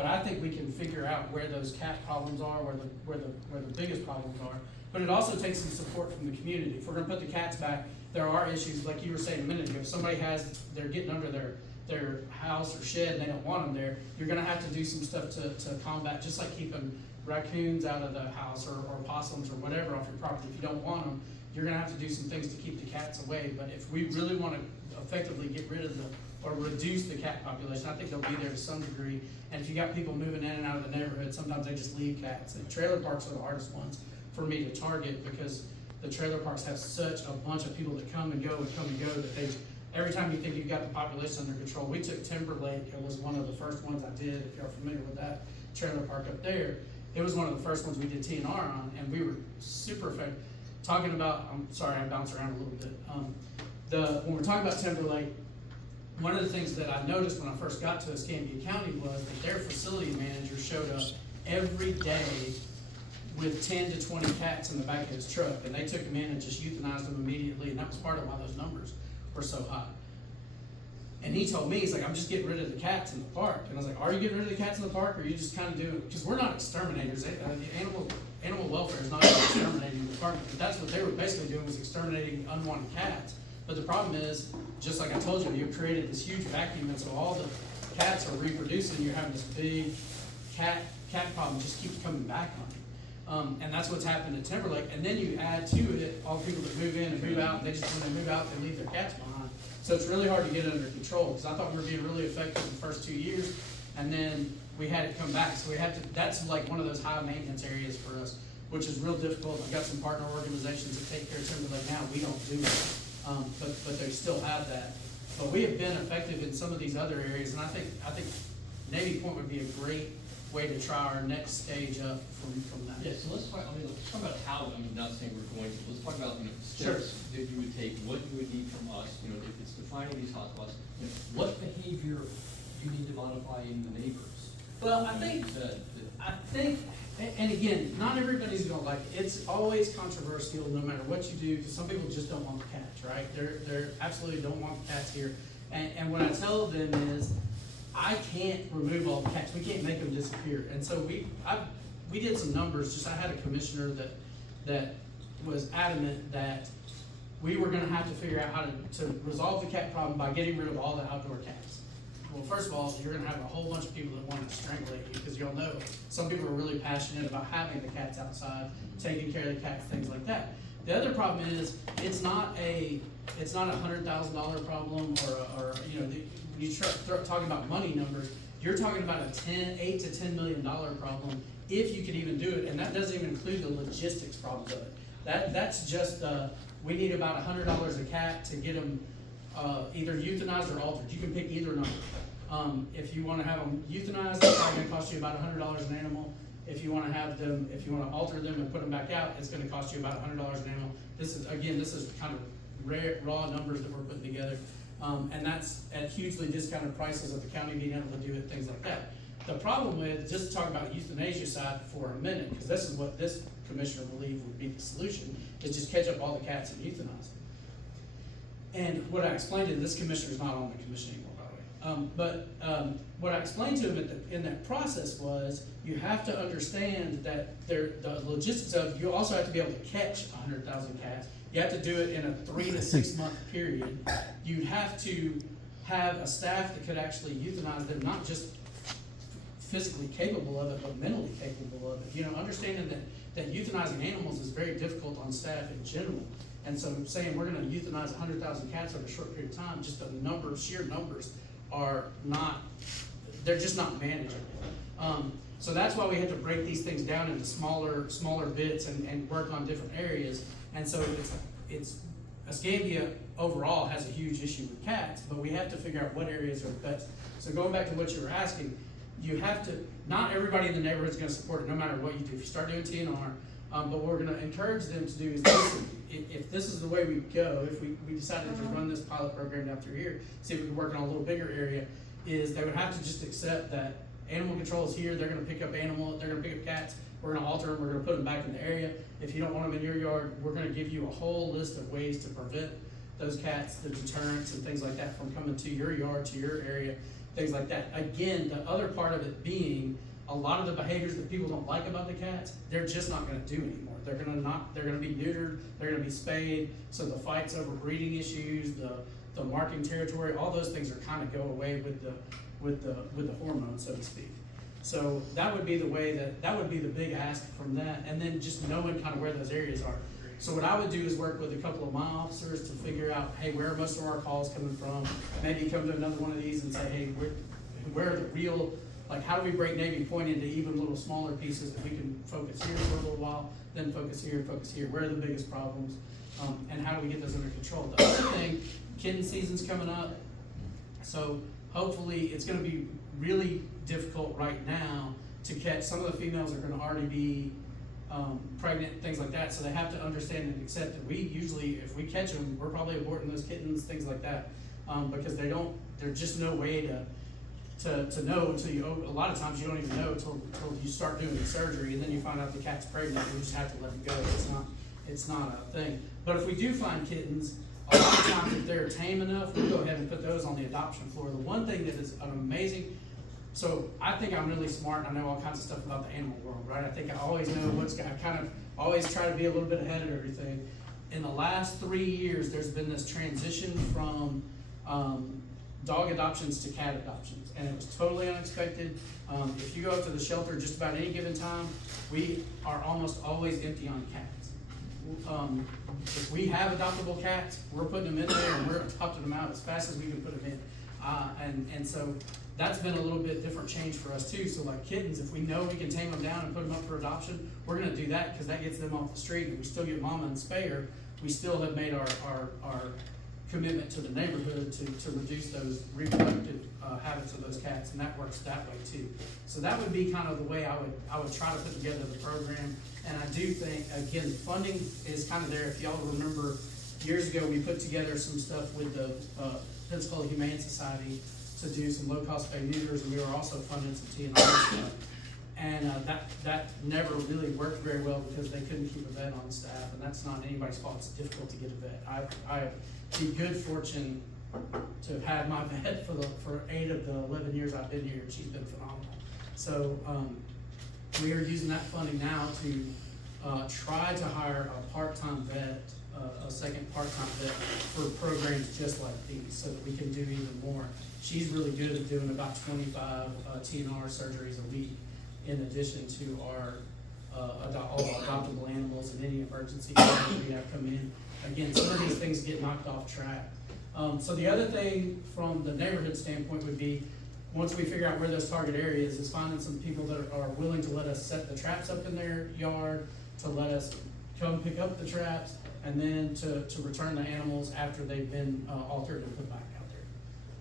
But I think we can figure out where those cat problems are, where the biggest problems are. But it also takes some support from the community. If we're gonna put the cats back, there are issues, like you were saying a minute ago, if somebody they're getting under their house or shed and they don't want them there, you're gonna have to do some stuff to combat, just like keeping raccoons out of the house or possums or whatever off your property. If you don't want them, you're gonna have to do some things to keep the cats away. But if we really wanna effectively get rid of or reduce the cat population, I think they'll be there to some degree. And if you got people moving in and out of the neighborhood, sometimes they just leave cats. And trailer parks are the hardest ones for me to target, because the trailer parks have such a bunch of people that come and go that every time you think you've got the population under control. We took Timberlake, it was one of the first ones I did, if you're familiar with that trailer park up there. It was one of the first ones we did TNR on, and we were super effective. Talking about, I'm sorry, I bounce around a little bit. When we're talking about Timberlake, one of the things that I noticed when I first got to Escambia County was that their facility manager showed up every day with 10 to 20 cats in the back of his truck, and they took them in and just euthanized them immediately, and that was part of why those numbers were so high. And he told me, he's like, I'm just getting rid of the cats in the park. And I was like, are you getting rid of the cats in the park, or are you just kind of doing, because we're not exterminators. Animal welfare is not an exterminating department, but that's what they were basically doing, was exterminating unwanted cats. But the problem is, just like I told you, you've created this huge vacuum, and so all the cats are reproducing. You're having this big cat problem just keeps coming back on you. And that's what's happened at Timberlake. And then you add to it all the people that move in and move out, and they just, when they move out, they leave their cats behind. So it's really hard to get it under control, because I thought we were being really effective the first 2 years, and then we had it come back. So we had to, that's like one of those high maintenance areas for us, which is real difficult. I've got some partner organizations that take care of Timberlake now. We don't do it. But they still have that. But we have been effective in some of these other areas, and I think Navy Point would be a great way to try our next stage up from that. Yeah, so let's talk about how, not saying we're going to, let's talk about, steps that you would take, what you would need from us, if it's defining these hotspots, what behavior you need to modify in the neighbors. Well, I think, and again, not everybody's gonna like it. It's always controversial no matter what you do, because some people just don't want the cats, right? They're absolutely don't want the cats here. And what I tell them is, I can't remove all the cats. We can't make them disappear. And so we did some numbers. I had a commissioner that was adamant that we were gonna have to figure out how to resolve the cat problem by getting rid of all the outdoor cats. Well, first of all, you're gonna have a whole bunch of people that want to strangulate you, because you'll know some people are really passionate about having the cats outside, taking care of the cats, things like that. The other problem is, it's not a $100,000 problem, or when you start talking about money numbers, you're talking about $8 to $10 million problem, if you can even do it, and that doesn't even include the logistics problems of it. That's just we need about $100 a cat to get them either euthanized or altered. You can pick either number. If you want to have them euthanized, it's probably going to cost you about $100 an animal. If you want to alter them and put them back out, it's going to cost you about $100 an animal. This is kind of raw numbers that we're putting together, and that's at hugely discounted prices of the county being able to do it, things like that. The problem with, just to talk about euthanasia side for a minute, because this is what this commissioner believed would be the solution, is just catch up all the cats and euthanize them. And what I explained to this commissioner is not on the commission anymore, by the way. What I explained to him in that process was, you have to understand that the logistics of, you also have to be able to catch 100,000 cats. You have to do it in a 3 to 6 month period. You'd have to have a staff that could actually euthanize them, not just physically capable of it, but mentally capable of it. Understanding that euthanizing animals is very difficult on staff in general. And so saying we're gonna euthanize 100,000 cats over a short period of time, just the sheer numbers are not, they're just not manageable. So that's why we had to break these things down into smaller bits and work on different areas. And so Escambia overall has a huge issue with cats, but we have to figure out what areas are best. So going back to what you were asking, you have to, not everybody in the neighborhood is gonna support it no matter what you do. If you start doing TNR, but what we're gonna encourage them to do is, listen, if this is the way we go, if we decided to run this pilot program down through here, see if we could work on a little bigger area, is they would have to just accept that animal control is here, they're gonna pick up cats, we're gonna alter them, we're gonna put them back in the area. If you don't want them in your yard, we're gonna give you a whole list of ways to prevent those cats, the deterrents and things like that from coming to your yard, to your area. things like that. Again, the other part of it being, a lot of the behaviors that people don't like about the cats, they're just not gonna do anymore. They're gonna be neutered, they're gonna be spayed, so the fights over breeding issues, the marking territory, all those things are kind of go away with the hormones, so to speak. So that would be the way that would be the big ask from that, and then just knowing kind of where those areas are. So what I would do is work with a couple of my officers to figure out, hey, where are most of our calls coming from? Maybe come to another one of these and say, hey, where are the real, like, how do we break Navy Point into even little smaller pieces that we can focus here for a little while, then focus here, where are the biggest problems, and how do we get those under control? The other thing, kitten season's coming up, so hopefully it's gonna be really difficult right now to catch. Some of the females are gonna already be pregnant, things like that, so they have to understand and accept that we usually, if we catch them, we're probably aborting those kittens, things like that, because there's just no way to know until you, a lot of times you don't even know until you start doing the surgery, and then you find out the cat's pregnant, and you just have to let it go. It's not a thing. But if we do find kittens, a lot of times if they're tame enough, we'll go ahead and put those on the adoption floor. The one thing that is an amazing, so I think I'm really smart and I know all kinds of stuff about the animal world, right? I think I always know I kind of always try to be a little bit ahead of everything. In the last 3 years, there's been this transition from dog adoptions to cat adoptions, and it was totally unexpected. If you go up to the shelter just about any given time, we are almost always empty on cats. If we have adoptable cats, we're putting them in there and we're adopting them out as fast as we can put them in. And so that's been a little bit different change for us too. So like kittens, if we know we can tame them down and put them up for adoption, we're gonna do that because that gets them off the street and we still get mama and spayer. We still have made our commitment to the neighborhood to reduce those reproductive habits of those cats, and that works that way too. So that would be kind of the way I would try to put together the program. And I do think, again, funding is kind of there. If y'all remember, years ago we put together some stuff with the Pensacola Humane Society to do some low-cost spay neuters, and we were also funding some TNR stuff. And that never really worked very well because they couldn't keep a vet on staff, and that's not anybody's fault. It's difficult to get a vet. I have the good fortune to have had my vet for 8 of the 11 years I've been here, and she's been phenomenal. So we are using that funding now to try to hire a part-time vet, a second part-time vet for programs just like these, so that we can do even more. She's really good at doing about 25 TNR surgeries a week, in addition to our all adoptable animals and any emergency cases we have come in. Again, some of these things get knocked off track. So the other thing from the neighborhood standpoint would be, once we figure out where those target areas is, finding some people that are willing to let us set the traps up in their yard, to let us come pick up the traps, and then to return the animals after they've been altered and put back out there.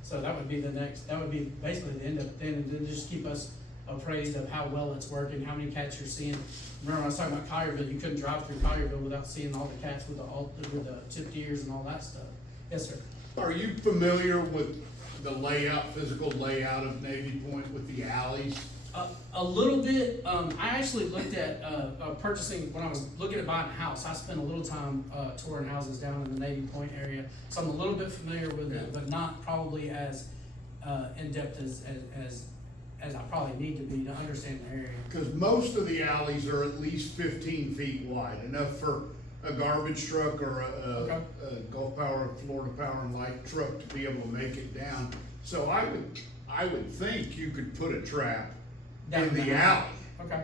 So that would be that would be basically the end of it, and then just keep us appraised of how well it's working, how many cats you're seeing. Remember when I was talking about Collierville, you couldn't drive through Collierville without seeing all the cats with the tipped ears and all that stuff. Yes, sir. Are you familiar with the physical layout of Navy Point with the alleys? A little bit. I actually looked at purchasing, when I was looking at buying a house, I spent a little time touring houses down in the Navy Point area. So I'm a little bit familiar with it, but not probably as in-depth as I probably need to be to understand the area. Because most of the alleys are at least 15 feet wide, enough for a garbage truck or a Gulf Power, Florida Power and Light truck to be able to make it down. So I would think you could put a trap in the alley. Okay.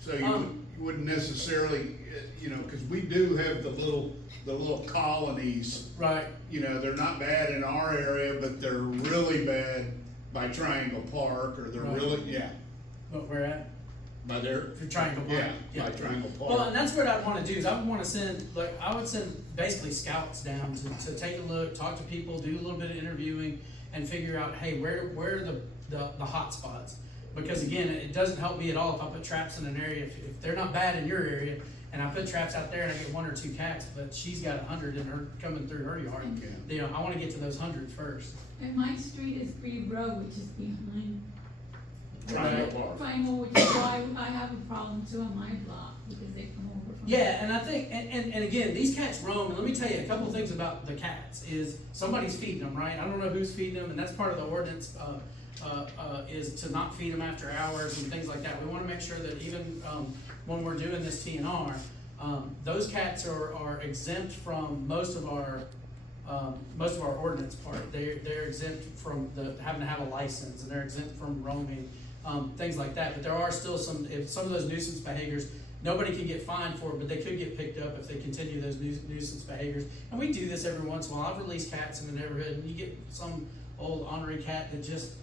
So you wouldn't necessarily, because we do have the little colonies. Right. They're not bad in our area, but they're really bad by Triangle Park, or they're really, But where at? by their. For Triangle Park. By Triangle Park. Well, and that's what I'd want to do, is I would want to send, I would send basically scouts down to take a look, talk to people, do a little bit of interviewing, and figure out, hey, where are the hot spots? Because again, it doesn't help me at all if I put traps in an area, if they're not bad in your area, and I put traps out there and I get 1 or 2 cats, but she's got 100 in her coming through her yard. Okay. I want to get to those 100 first. And my street is Grebe Road, which is behind Triangle Park. Triangle, which is why I have a problem too on my block. because they come over from. Yeah, and I think, and again, these cats roam, and let me tell you, a couple of things about the cats is somebody's feeding them, right? I don't know who's feeding them, and that's part of the ordinance, is to not feed them after hours and things like that. We wanna make sure that even, when we're doing this TNR, those cats are exempt from most of our ordinance part. They're exempt from having to have a license, and they're exempt from roaming, things like that. But there are still some of those nuisance behaviors, nobody can get fined for it, but they could get picked up if they continue those nuisance behaviors. And we do this every once in a while. I've released cats in the neighborhood, and you get some old ornery cat that just,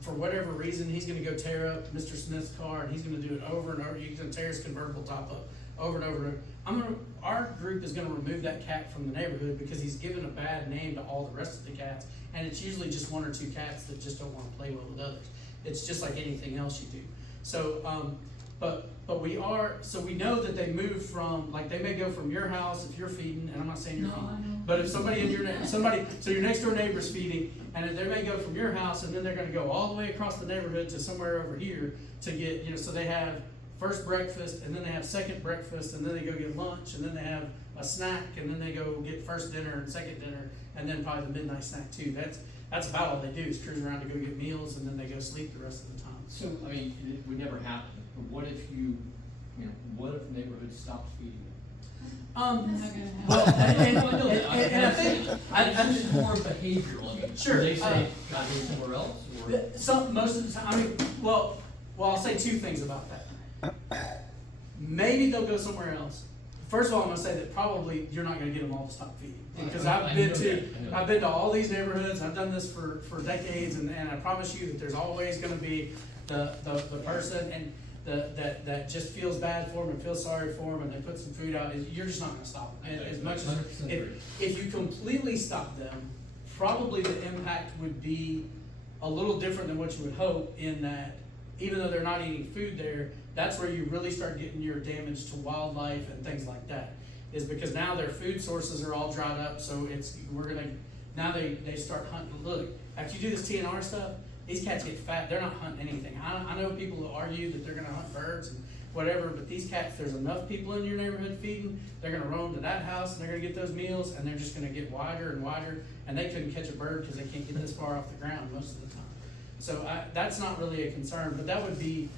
for whatever reason, he's gonna go tear up Mr. Smith's car, and he's gonna do it over and over. He's gonna tear his convertible top up over and over. Our group is gonna remove that cat from the neighborhood because he's given a bad name to all the rest of the cats, and it's usually just one or two cats that just don't wanna play well with others. It's just like anything else you do. So, but we know that they move from, like, they may go from your house if you're feeding, and I'm not saying you're No, I feeding, know. but if somebody in so your next door neighbor's feeding, and they may go from your house, and then they're gonna go all the way across the neighborhood to somewhere over here to get, so they have first breakfast, and then they have second breakfast, and then they go get lunch, and then they have a snack, and then they go get first dinner and second dinner, and then probably the midnight snack too. That's about all they do, is cruise around to go get meals, and then they go sleep the rest of the time. So, I mean, it would never happen, but what if what if the neighborhood stopped feeding them? Not gonna happen. Well, And I think, this is more behavioral, I mean, Sure, do they say, got here somewhere else, or? most of the time, I mean, well, I'll say two things about that. Maybe they'll go somewhere else. First of all, I'm gonna say that probably you're not gonna get them all to stop feeding. Because I know that. I've been to all these neighborhoods, I've done this for decades, and I promise you that there's always gonna be the person and that just feels bad for them and feels sorry for them, and they put some food out. You're just not gonna stop them. As much as, 100% agree. if you completely stop them, probably the impact would be a little different than what you would hope, in that even though they're not eating food there, that's where you really start getting your damage to wildlife and things like that. Is because now their food sources are all dried up, so now they start hunting. Look, after you do this TNR stuff, these cats get fat, they're not hunting anything. I know people who argue that they're gonna hunt birds and whatever, but these cats, there's enough people in your neighborhood feeding, they're gonna roam to that house, and they're gonna get those meals, and they're just gonna get wider and wider, and they couldn't catch a bird because they can't get this far off the ground most of the time. So that's not really a concern, but that would be,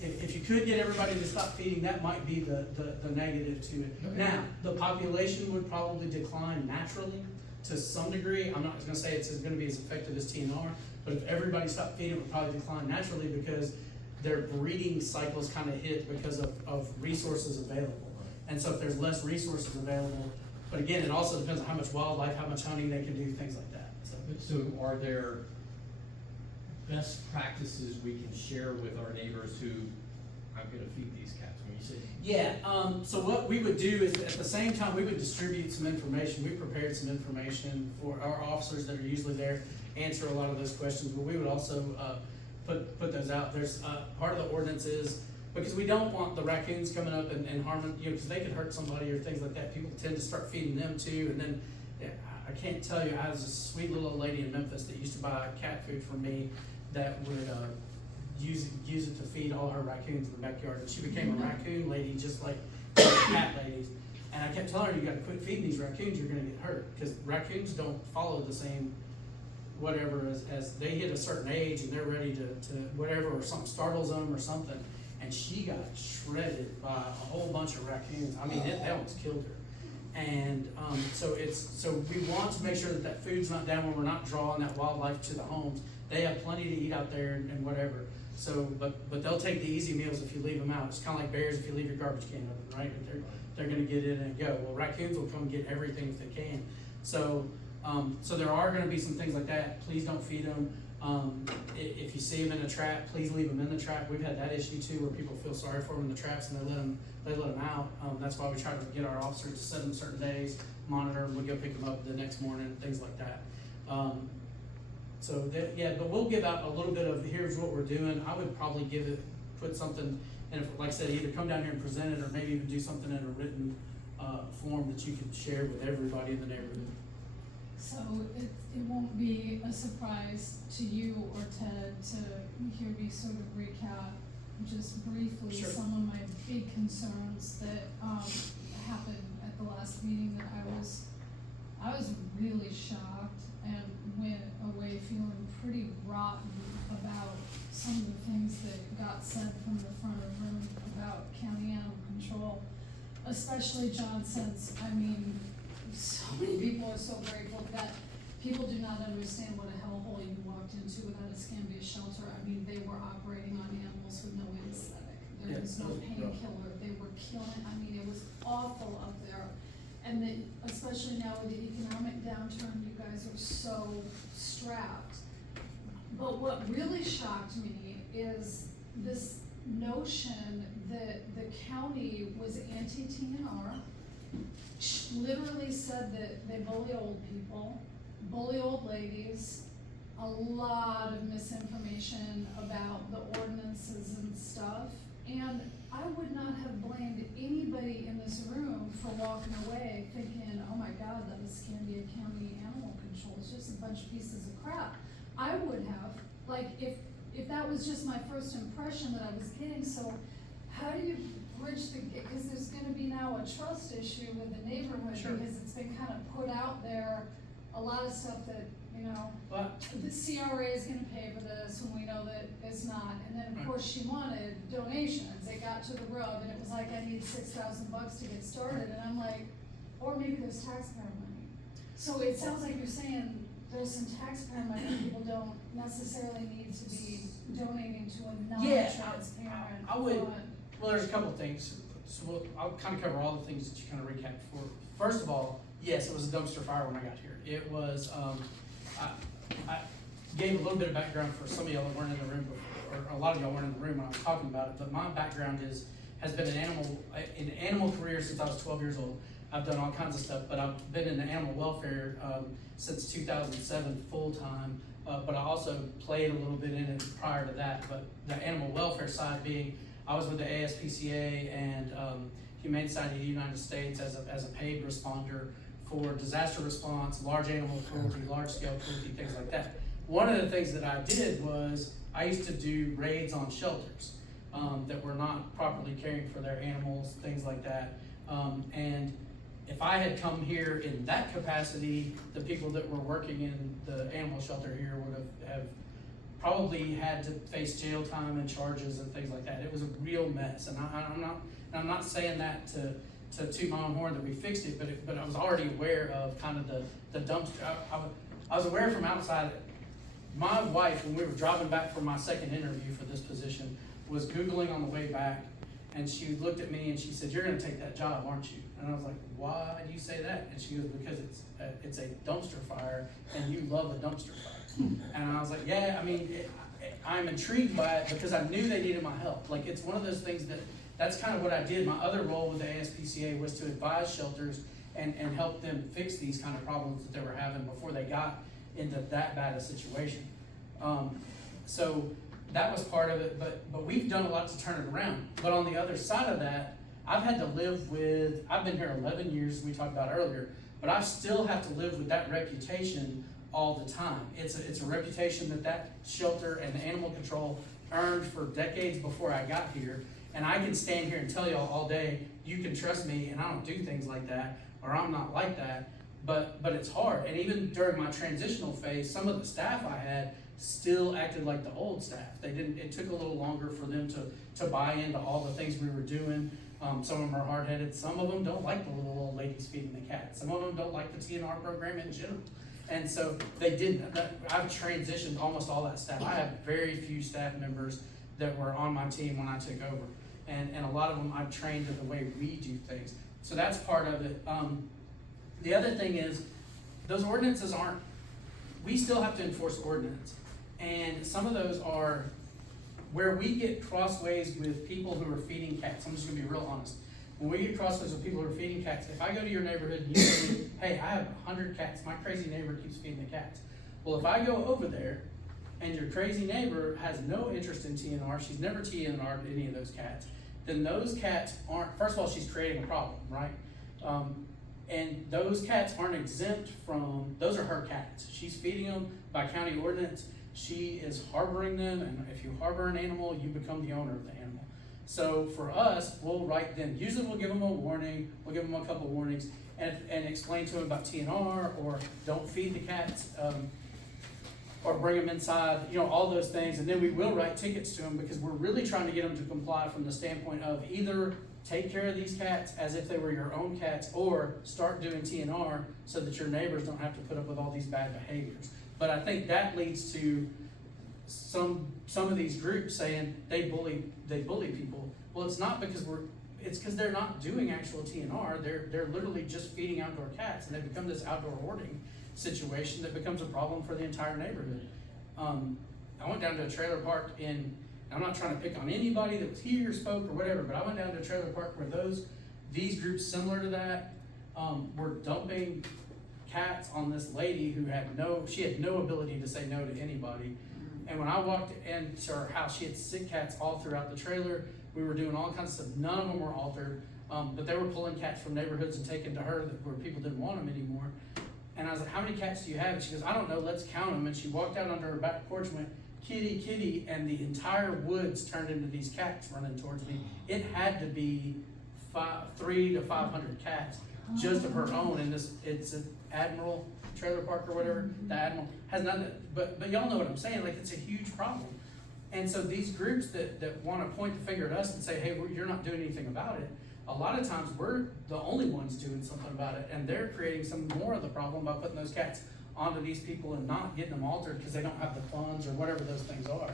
if you could get everybody to stop feeding, that might be the negative to it. Okay. Now, the population would probably decline naturally to some degree. I'm not gonna say it's gonna be as effective as TNR, but if everybody stopped feeding, it would probably decline naturally because their breeding cycles kind of hit because of resources available. And so if there's less resources available, but again, it also depends on how much wildlife, how much hunting they can do, things like that, so. So are there best practices we can share with our neighbors who, I'm gonna feed these cats, when you say? Yeah, so what we would do is, at the same time, we would distribute some information. We prepared some information for our officers that are usually there, answer a lot of those questions, but we would also put those out. There's part of the ordinance is, because we don't want the raccoons coming up and harming, because they could hurt somebody or things like that. People tend to start feeding them too, and then, yeah, I can't tell you, I was a sweet little old lady in Memphis that used to buy cat food from me that would use it to feed all her raccoons in the backyard, and she became a raccoon lady just like the cat ladies. And I kept telling her, you gotta quit feeding these raccoons, you're gonna get hurt, because raccoons don't follow the same whatever as they hit a certain age and they're ready to whatever, or something startles them or something. And she got shredded by a whole bunch of raccoons. I mean, they almost killed her. And so we want to make sure that food's not down, when we're not drawing that wildlife to the homes. They have plenty to eat out there and whatever. So, but they'll take the easy meals if you leave them out. It's kind of like bears if you leave your garbage can open, right? They're gonna get in and go. Well, raccoons will come get everything if they can. So there are gonna be some things like that. Please don't feed them. If you see them in a trap, please leave them in the trap. We've had that issue too, where people feel sorry for them in the traps and they let them out. That's why we try to get our officers to set them certain days, monitor them, we go pick them up the next morning, things like that. But we'll give out a little bit of, here's what we're doing. I would probably put something, and if, like I said, either come down here and present it, or maybe even do something in a written form that you can share with everybody in the neighborhood. So it won't be a surprise to you or Ted to hear me sort of recap just briefly Sure. some of my big concerns that, happened at the last meeting that I was really shocked and went away feeling pretty rotten about some of the things that got said from the front of the room about county animal control. Especially John, since, I mean, so many people are so grateful that people do not understand what a hellhole you walked into with that Escambia shelter. I mean, they were operating on animals with no anesthetic. There was no painkiller. They were killing, I mean, it was awful up there. And then, especially now with the economic downturn, you guys are so strapped. But what really shocked me is this notion that the county was anti-TNR. Literally said that they bully old people, bully old ladies, a lot of misinformation about the ordinances and stuff. And I would not have blamed anybody in this room for walking away thinking, oh my God, that Escambia County Animal Control is just a bunch of pieces of crap. I would have, like, if that was just my first impression that I was getting. So how do you bridge the, because there's gonna be now a trust issue with the neighborhood. Sure. Because it's been kind of put out there, a lot of stuff that, you know, But, the CRA is gonna pay for this when we know that it's not. And then, Right. of course, she wanted donations. It got to the rub and it was like, I need $6,000 to get started. And I'm like, or maybe there's taxpayer money. So it sounds like you're saying there's some taxpayer money people don't necessarily need to be donating to a Yeah, non-transparent I would- fund. well, there's a couple of things, so I'll kind of cover all the things that you kind of recapped before. First of all, yes, it was a dumpster fire when I got here. It was, I gave a little bit of background for some of y'all that weren't in the room before, or a lot of y'all weren't in the room when I was talking about it, but my background has been an animal career since I was 12 years old. I've done all kinds of stuff, but I've been in the animal welfare, since 2007 full-time, but I also played a little bit in it prior to that, but the animal welfare side being, I was with the ASPCA and, Humane Society of the United States as a paid responder for disaster response, large animal cruelty, large scale cruelty, things like that. One of the things that I did was, I used to do raids on shelters, that were not properly caring for their animals, things like that. And if I had come here in that capacity, the people that were working in the animal shelter here would have probably had to face jail time and charges and things like that. It was a real mess, and I'm not saying that to toot my own horn that we fixed it, but I was already aware of kind of the dumpster. I was aware from outside. My wife, when we were driving back from my second interview for this position, was Googling on the way back, and she looked at me and she said, "You're gonna take that job, aren't you?" And I was like, "Why do you say that?" And she goes, "Because it's a dumpster fire, and you love a dumpster fire." And I was like, "Yeah, I mean, I'm intrigued by it because I knew they needed my help. Like, it's one of those things that's kind of what I did. My other role with the ASPCA was to advise shelters and help them fix these kind of problems that they were having before they got into that bad a situation. So that was part of it, but we've done a lot to turn it around. But on the other side of that, I've had to live with, I've been here 11 years, we talked about earlier, but I still have to live with that reputation all the time. It's a reputation that shelter and the animal control earned for decades before I got here. And I can stand here and tell y'all all day, you can trust me and I don't do things like that, or I'm not like that, but it's hard. And even during my transitional phase, some of the staff I had still acted like the old staff. It took a little longer for them to buy into all the things we were doing. Some of them are hard-headed. Some of them don't like the little old ladies feeding the cats. Some of them don't like the TNR program in general. And so they didn't. I've transitioned almost all that staff. I have very few staff members that were on my team when I took over. And a lot of them I've trained in the way we do things. So that's part of it. The other thing is, those ordinances we still have to enforce ordinance. And some of those are where we get crossways with people who are feeding cats. I'm just gonna be real honest. When we get crossways with people who are feeding cats, if I go to your neighborhood and you tell me, "Hey, I have 100 cats, my crazy neighbor keeps feeding the cats." Well, if I go over there and your crazy neighbor has no interest in TNR, she's never TNR'd any of those cats, then those cats aren't, first of all, she's creating a problem, right? And those cats aren't exempt from, those are her cats. She's feeding them by county ordinance. she is harboring them, and if you harbor an animal, you become the owner of the animal. So for us, we'll write them, usually we'll give them a warning, we'll give them a couple warnings, and explain to them about TNR, or don't feed the cats, or bring them inside, you know, all those things, and then we will write tickets to them, because we're really trying to get them to comply from the standpoint of either take care of these cats as if they were your own cats, or start doing TNR so that your neighbors don't have to put up with all these bad behaviors. But I think that leads to some of these groups saying they bully people. Well, it's not because it's because they're not doing actual TNR. They're literally just feeding outdoor cats, and they become this outdoor hoarding situation that becomes a problem for the entire neighborhood. I went down to a trailer park I'm not trying to pick on anybody that was here, spoke, or whatever, but I went down to a trailer park where these groups similar to that, were dumping cats on this lady who had no ability to say no to anybody. And when I walked into her house, she had sick cats all throughout the trailer. We were doing all kinds of stuff. None of them were altered, but they were pulling cats from neighborhoods and taking to her where people didn't want them anymore. And I was like, how many cats do you have? And she goes, I don't know, let's count them. And she walked out onto her back porch and went, kitty, kitty, and the entire woods turned into these cats running towards me. It had to be 300 to 500 cats, just of her own. And it's an Admiral trailer park or whatever. The Admiral has nothing, but y'all know what I'm saying. Like, it's a huge problem. And so these groups that want to point the finger at us and say, hey, you're not doing anything about it, a lot of times we're the only ones doing something about it, and they're creating some more of the problem by putting those cats onto these people and not getting them altered because they don't have the funds or whatever those things are.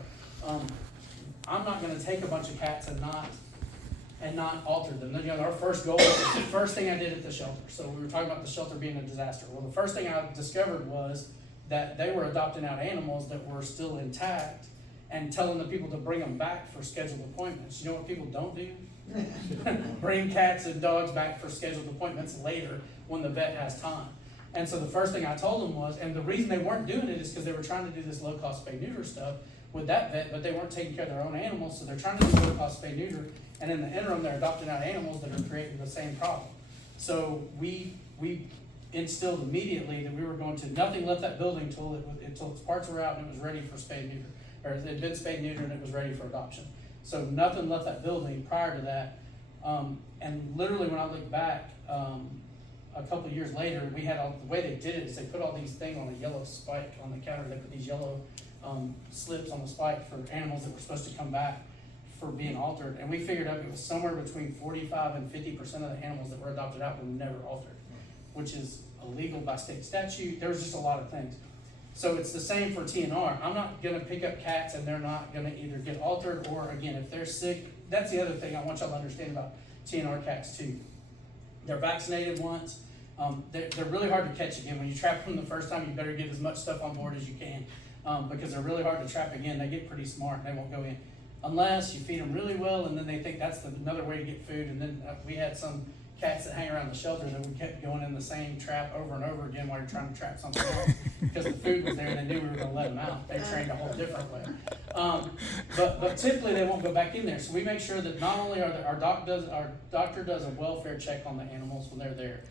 I'm not gonna take a bunch of cats and not alter them. You know, our first goal, the first thing I did at the shelter, so we were talking about the shelter being a disaster. Well, the first thing I discovered was that they were adopting out animals that were still intact and telling the people to bring them back for scheduled appointments. You know what people don't do? Bring cats and dogs back for scheduled appointments later when the vet has time. And so the first thing I told them was, and the reason they weren't doing it is because they were trying to do this low-cost spay-neuter stuff with that vet, but they weren't taking care of their own animals, so they're trying to do low-cost spay-neuter, and in the interim, they're adopting out animals that are creating the same problem. So we instilled immediately that we were going to, nothing left that building until its parts were out and it was ready for spay-neuter, or it had been spay-neutered and it was ready for adoption. So nothing left that building prior to that. And literally when I look back, a couple of years later, we had the way they did it is they put all these things on a yellow spike on the counter. They put these yellow slips on the spike for animals that were supposed to come back for being altered. And we figured out it was somewhere between 45 and 50% of the animals that were adopted out were never altered, which is illegal by state statute. There was just a lot of things. So it's the same for TNR. I'm not gonna pick up cats and they're not gonna either get altered, or again, if they're sick. That's the other thing I want y'all to understand about TNR cats too. They're vaccinated once. They're really hard to catch again. When you trap them the first time, you better get as much stuff on board as you can, because they're really hard to trap again. They get pretty smart and they won't go in unless you feed them really well, and then they think that's another way to get food. And then we had some cats that hang around the shelter that we kept going in the same trap over and over again while you're trying to trap something else because the food was there and they knew we were going to let them out. They trained a whole different way. But typically they won't go back in there. So we make sure that not only our doctor does a welfare check on the animals when they're there.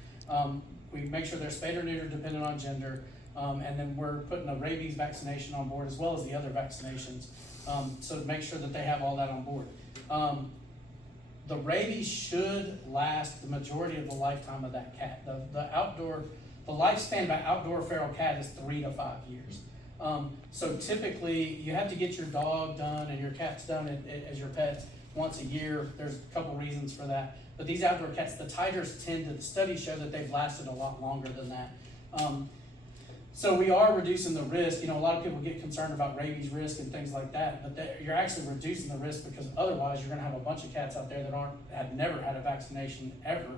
We make sure they're spayed or neutered depending on gender, and then we're putting a rabies vaccination on board as well as the other vaccinations, so to make sure that they have all that on board. The rabies should last the majority of the lifetime of that cat. The lifespan of an outdoor feral cat is 3 to 5 years. So typically you have to get your dog done and your cats done as your pets once a year. There's a couple reasons for that. But these outdoor cats, the titers the studies show that they've lasted a lot longer than that. So we are reducing the risk. You know, a lot of people get concerned about rabies risk and things like that, but you're actually reducing the risk because otherwise you're gonna have a bunch of cats out there that have never had a vaccination ever,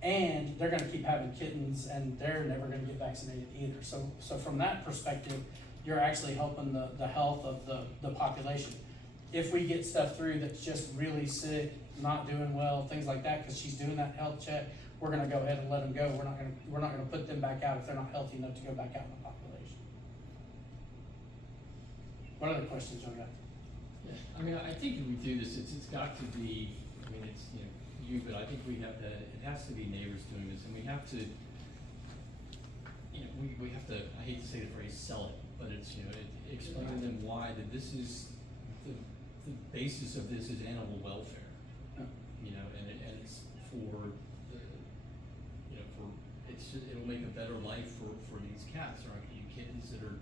and they're gonna keep having kittens and they're never gonna get vaccinated either. So from that perspective, you're actually helping the health of the population. If we get stuff through that's just really sick, not doing well, things like that, because she's doing that health check, we're gonna go ahead and let them go. We're not gonna put them back out if they're not healthy enough to go back out in the population. What other questions y'all got? Yeah, I mean, I think if we do this, it's got to be, I mean, it's, you, but I think we have to, it has to be neighbors doing this, and we have to, we have to, I hate to say the phrase, sell it. but it's, explaining them why that this is, the basis of this is animal welfare. And it's for the, for, it'll make a better life for these cats, or you can't consider,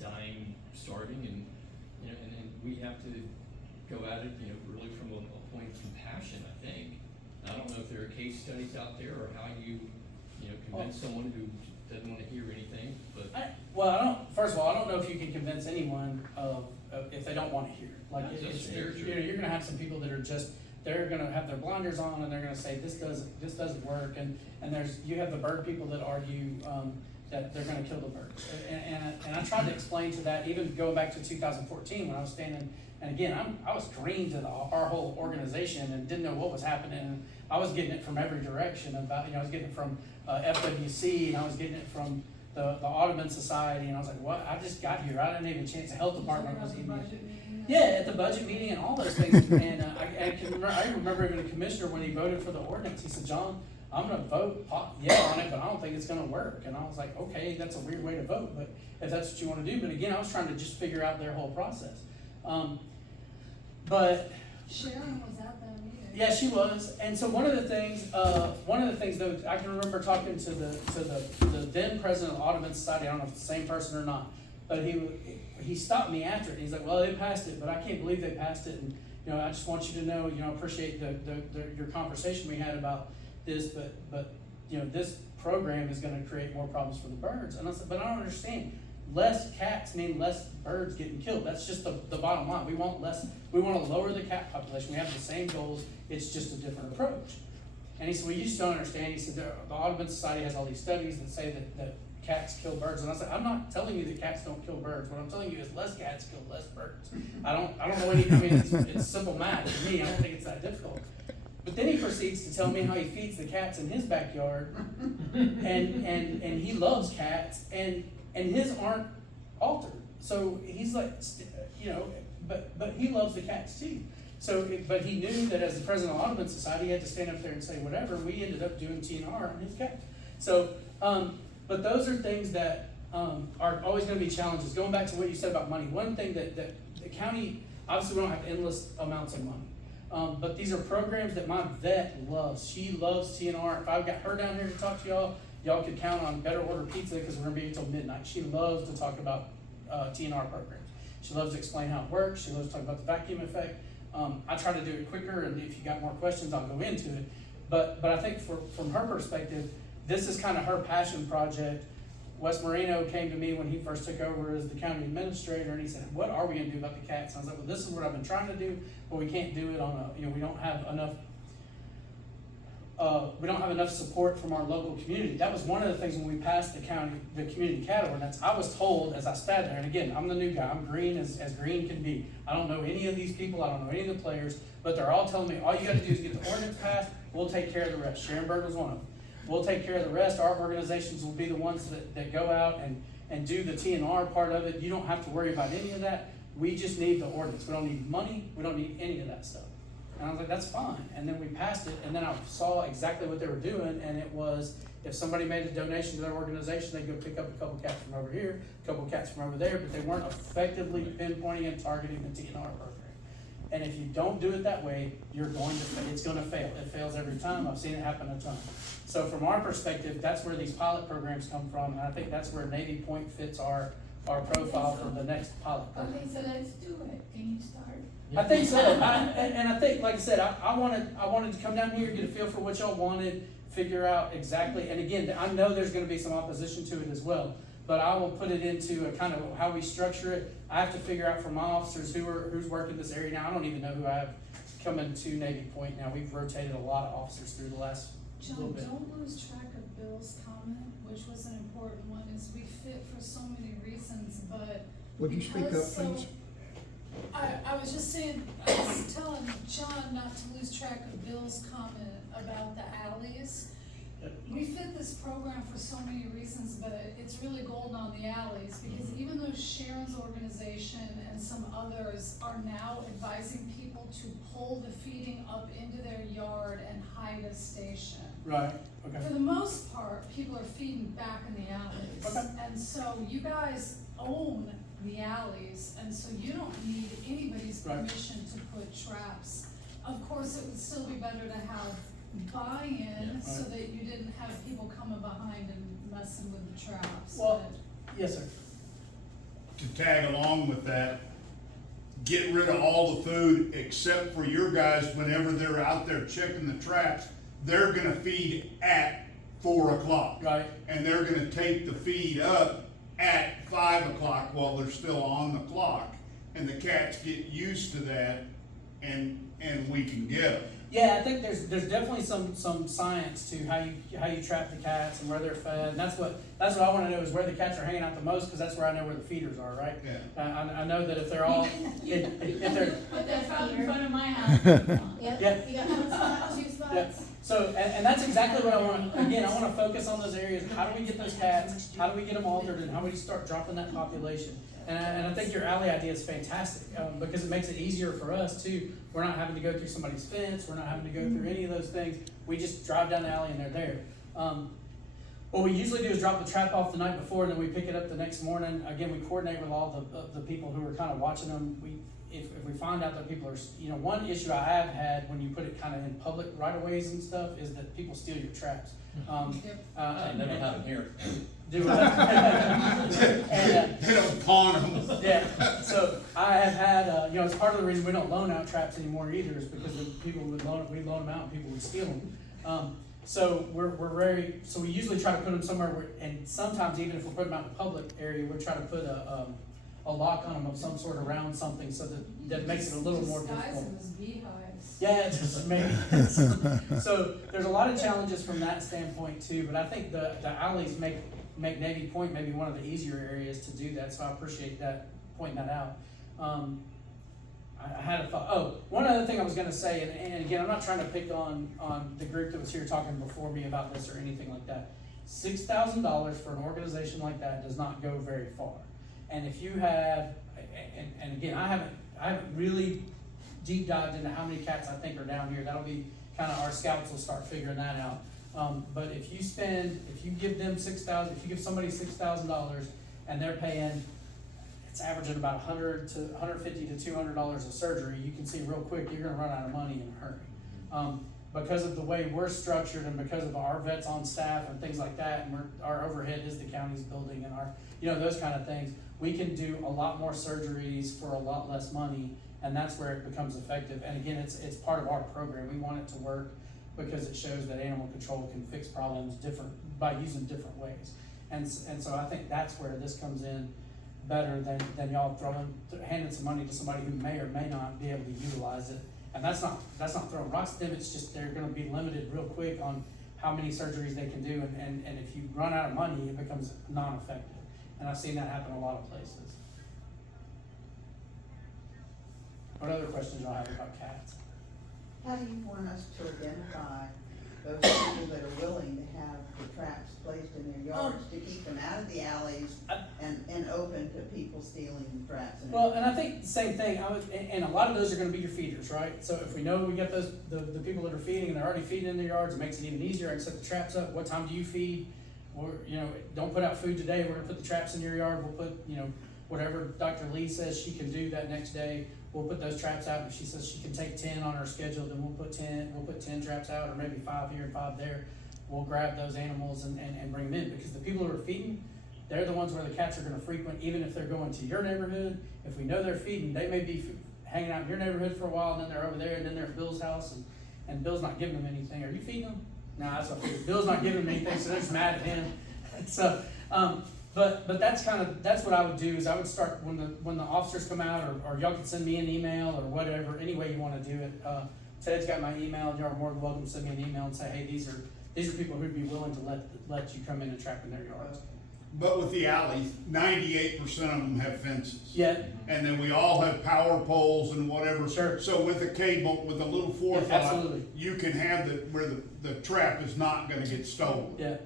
dying, starving, and we have to go at it, really from a point of compassion, I think. I don't know if there are case studies out there or how you, convince someone who doesn't wanna hear anything, but. First of all, I don't know if you can convince anyone of if they don't wanna hear. Like, That's very true. you're gonna have some people that are just, they're gonna have their blinders on and they're gonna say, this doesn't work, and you have the bird people that argue, that they're gonna kill the birds. And I tried to explain to that, even going back to 2014, when I was standing, and again, I was green to our whole organization and didn't know what was happening, and I was getting it from every direction about, I was getting it from FWC, and I was getting it from the Audubon Society, and I was like, what, I just got here, I didn't even chance, the health department was even. Yeah, at the budget meeting and all those things, and I remember even the commissioner, when he voted for the ordinance, he said, John, I'm gonna vote yeah on it, but I don't think it's gonna work. And I was like, okay, that's a weird way to vote, but if that's what you wanna do. But again, I was trying to just figure out their whole process. But Sharon was at that meeting. yeah, she was. And so one of the things though, I can remember talking to the then president of the Audubon Society. I don't know if it's the same person or not, but he stopped me after it. He's like, well, they passed it, but I can't believe they passed it. And I just want you to know, appreciate your conversation we had about this, but this program is going to create more problems for the birds. And I said, but I don't understand. Less cats mean less birds getting killed. That's just the bottom line. We want to lower the cat population. We have the same goals. It's just a different approach. And he said, well, you just don't understand. He said, the Audubon Society has all these studies that say that cats kill birds. And I said, I'm not telling you that cats don't kill birds. What I'm telling you is less cats kill less birds. I don't know it's simple math to me. I don't think it's that difficult. But then he proceeds to tell me how he feeds the cats in his backyard, and he loves cats, and his aren't altered. So he's like, but he loves the cats too. So, but he knew that as the president of the Audubon Society, he had to stand up there and say whatever. We ended up doing TNR on his cats. So, but those are things that are always going to be challenges. Going back to what you said about money, one thing that the county, obviously we don't have endless amounts of money. But these are programs that my vet loves. She loves TNR. If I've got her down here to talk to y'all could count on Better Order Pizza, because we're gonna be here until midnight. She loves to talk about TNR programs. She loves to explain how it works. She loves to talk about the vacuum effect. I try to do it quicker, and if you got more questions, I'll go into it. But I think from her perspective, this is kind of her passion project. Wes Marino came to me when he first took over as the county administrator, and he said, what are we gonna do about the cats? And I was like, well, this is what I've been trying to do, but we can't do it on we don't have enough support from our local community. That was one of the things when we passed the community cat ordinance. I was told as I sat there, and again, I'm the new guy, I'm green as green can be. I don't know any of these people, I don't know any of the players, but they're all telling me, all you gotta do is get the ordinance passed, we'll take care of the rest. Sharon Bird was one of them. We'll take care of the rest. Our organizations will be the ones that go out and do the TNR part of it. You don't have to worry about any of that. We just need the ordinance. We don't need money. We don't need any of that stuff. And I was like, that's fine. And then we passed it, and then I saw exactly what they were doing, and it was, if somebody made a donation to their organization, they'd go pick up a couple cats from over here, a couple cats from over there, but they weren't effectively pinpointing and targeting the TNR program. And if you don't do it that way, it's gonna fail. It fails every time. I've seen it happen a ton. So from our perspective, that's where these pilot programs come from, and I think that's where Navy Point fits our profile for the next pilot program. Okay, so let's do it. Can you start? I think so, and I think, like I said, I wanted to come down here, get a feel for what y'all wanted, figure out exactly, and again, I know there's gonna be some opposition to it as well, but I will put it into a kind of how we structure it. I have to figure out from my officers who's working this area now. I don't even know who I have coming to Navy Point now. We've rotated a lot of officers through the last little John, bit. don't lose track of Bill's comment, which was an important one, is we fit for so many reasons, but. Would you speak up, because please? I was just saying, I was telling John not to lose track of Bill's comment about the alleys. We fit this program for so many reasons, but it's really golden on the alleys, because even though Sharon's organization and some others are now advising people to pull the feeding up into their yard and hide a station. Right, okay. For the most part, people are feeding back in the alleys. Okay. And so you guys own the alleys, and so you don't need anybody's Right. permission to put traps. Of course, it would still be better to have buy-in, Yeah. so Right. that you didn't have people coming behind and messing with the traps. Well, but- yes, sir. To tag along with that, get rid of all the food except for your guys whenever they're out there checking the traps. They're gonna feed at 4 o'clock. Right. And they're gonna take the feed up at 5 o'clock while they're still on the clock. And the cats get used to that and we can get them. Yeah, I think there's definitely some science to how you trap the cats and where they're fed, and that's what I want to know is where the cats are hanging out the most, because that's where I know where the feeders are, right? Yeah. I know that if they're all if they're Put that out in front of my house. Yeah. Yep, you got one spot, two spots. yeah. So and that's exactly what I want. Again, I want to focus on those areas. How do we get those cats? How do we get them altered? And how do we start dropping that population? And I think your alley idea is fantastic, because it makes it easier for us too. We're not having to go through somebody's fence. We're not having to go through any of those things. We just drive down the alley and they're there. What we usually do is drop the trap off the night before, and then we pick it up the next morning. Again, we coordinate with all the people who are kind of watching them. If we find out that people are, one issue I have had when you put it kind of in public right of ways and stuff is that people steal your traps. I never have it here. Do and, They don't pawn them. yeah, so I have had, it's part of the reason we don't loan out traps anymore either, is because the people we'd loan them out and people would steal them. So so we usually try to put them somewhere where, and sometimes even if we put them out in the public area, we try to put a lock on them of some sort around something so that makes it a little more Disguise difficult. them as beehives. Yeah, just maybe. So there's a lot of challenges from that standpoint too, but I think the alleys make Navy Point maybe one of the easier areas to do that, so I appreciate that, pointing that out. I had a thought, one other thing I was gonna say, and again, I'm not trying to pick on the group that was here talking before me about this or anything like that. $6,000 for an organization like that does not go very far. And if you have, and again, I haven't really deep dived into how many cats I think are down here. That'll be kind of, our scouts will start figuring that out. But if you give them if you give somebody $6,000 and they're paying, it's averaging about $100 to $150 to $200 a surgery, you can see real quick you're gonna run out of money in a hurry. Because of the way we're structured and because of our vets on staff and things like that, and our overhead is the county's building and our, those kind of things, we can do a lot more surgeries for a lot less money, and that's where it becomes effective. And again, it's part of our program. We want it to work because it shows that animal control can fix problems by using different ways. And so I think that's where this comes in better than y'all handing some money to somebody who may or may not be able to utilize it. And that's not throwing rocks at them. It's just they're gonna be limited real quick on how many surgeries they can do, and if you run out of money, it becomes non-effective. And I've seen that happen a lot of places. What other questions do I have about cats? How do you want us to identify those people that are willing to have the traps placed in their yards to keep them out of the alleys and open to people stealing the traps? Well, and I think the same thing, and a lot of those are gonna be your feeders, right? So if we know we get the people that are feeding and they're already feeding in their yards, it makes it even easier. I can set the traps up. What time do you feed? Or, don't put out food today, we're gonna put the traps in your yard. We'll put, whatever Dr. Lee says she can do that next day, we'll put those traps out. If she says she can take 10 on her schedule, then we'll put 10 traps out, or maybe 5 here and 5 there. We'll grab those animals and bring them in, because the people who are feeding, they're the ones where the cats are gonna frequent, even if they're going to your neighborhood. If we know they're feeding, they may be hanging out in your neighborhood for a while, and then they're over there, and then they're at Bill's house, and Bill's not giving them anything. Are you feeding them? No, that's what I figured. Bill's not giving them anything, so they're just mad at him. So, but that's what I would do, is I would start when the officers come out, or y'all can send me an email or whatever, any way you wanna do it. Ted's got my email, and y'all are more than welcome to send me an email and say, hey, these are people who'd be willing to let you come in and trap in their yards. But with the alleys, 98% of them have fences. Yeah, And then we all have power poles and whatever. Sure. So with a cable, with a little forethought, absolutely. you can have where the trap is not gonna get stolen. yeah.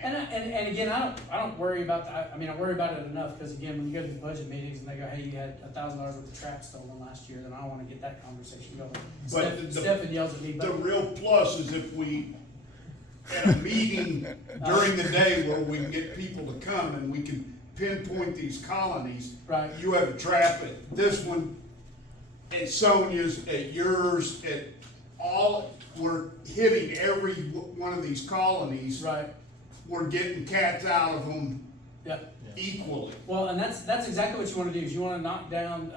And again, I don't worry about that, I mean, I worry about it enough, because again, when you go to these budget meetings and they go, hey, you had $1,000 worth of traps stolen last year, then I don't wanna get that conversation going. But Stephen yells at me, The but, real plus is if we, at a meeting during the day where we can get people to come and we can pinpoint these colonies. right, You have a trap at this one, at Sonia's, at yours, at all, we're hitting every one of these colonies. right, We're getting cats out of them yep. equally. Well, and that's exactly what you wanna do, is you wanna knock down,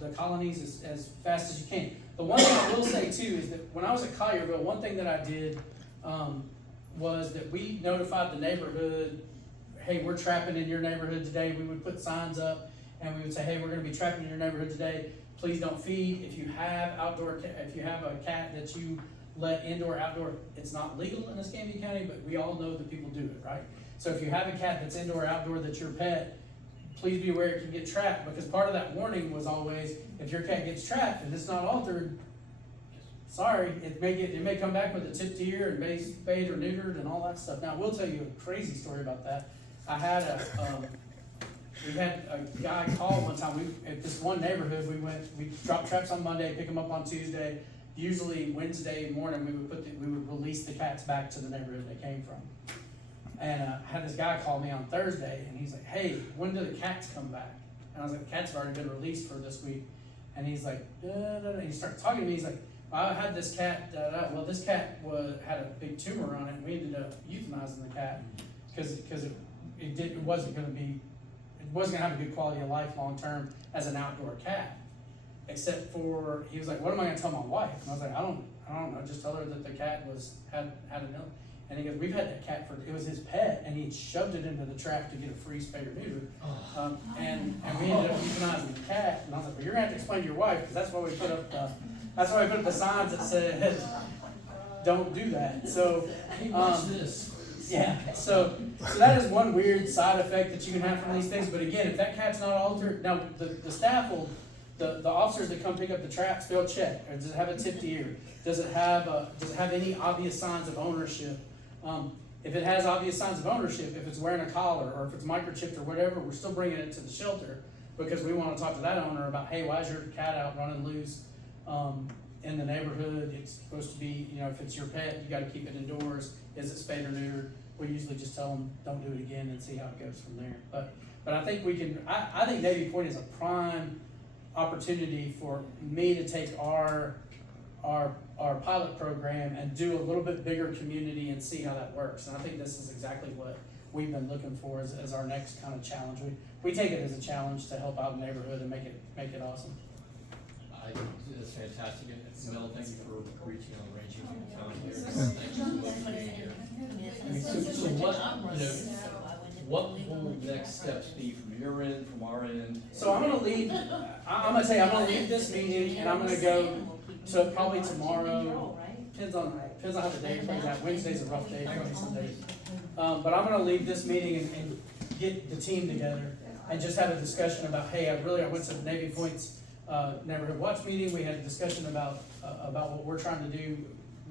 the colonies as fast as you can. The one thing I will say too is that when I was at Collierville, one thing that I did, was that we notified the neighborhood, hey, we're trapping in your neighborhood today. We would put signs up and we would say, hey, we're gonna be trapping in your neighborhood today. Please don't feed. If you have if you have a cat that you let indoor, outdoor, it's not legal in Escambia County, but we all know that people do it, right? So if you have a cat that's indoor, outdoor, that's your pet, please be aware it can get trapped, because part of that warning was always, if your cat gets trapped and it's not altered, sorry, it may come back with a tipped ear and may spayed or neutered and all that stuff. Now, I will tell you a crazy story about that. I had we had a guy call one time, at this one neighborhood, we dropped traps on Monday, pick them up on Tuesday. Usually Wednesday morning, we would release the cats back to the neighborhood they came from. And I had this guy call me on Thursday, and he's like, hey, when do the cats come back? And I was like, the cats have already been released for this week. And he's like, and he started talking to me, he's like, I had this cat, well, this cat had a big tumor on it, and we ended up euthanizing the cat, because it wasn't gonna have a good quality of life long-term as an outdoor cat. Except for, he was like, what am I gonna tell my wife? And I was like, I don't know, just tell her that the cat had an illness. And he goes, we've had that cat it was his pet, and he shoved it into the trap to get a free spay or neuter. And we ended up euthanizing the cat, and I was like, well, you're gonna have to explain to your wife, because that's why we put up the signs that said, don't do that. So, yeah, so that is one weird side effect that you can have from these things. But again, if that cat's not altered, now the staff will, the officers that come pick up the traps, they'll check. Does it have a tipped ear? Does it have any obvious signs of ownership? If it has obvious signs of ownership, if it's wearing a collar or if it's microchipped or whatever, we're still bringing it to the shelter, because we want to talk to that owner about, hey, why is your cat out running loose in the neighborhood? It's supposed to be, if it's your pet, you gotta keep it indoors. Is it spayed or neutered? We usually just tell them, don't do it again, and see how it goes from there. But I think I think Navy Point is a prime opportunity for me to take our pilot program and do a little bit bigger community and see how that works. And I think this is exactly what we've been looking for as our next kind of challenge. We take it as a challenge to help out the neighborhood and make it awesome. I think that's fantastic. And Mel, thank you for reaching out, arranging the time here. Thank you so much for being here. I mean, so what will the next steps be from your end, from our end? So I'm gonna leave. I'm gonna tell you, I'm gonna leave this meeting and I'm gonna go to probably tomorrow. Depends on how the day plays out. Wednesday's a rough day for me some days. But I'm gonna leave this meeting and get the team together and just have a discussion about, hey, I went to the Navy Point's neighborhood watch meeting. We had a discussion about what we're trying to do,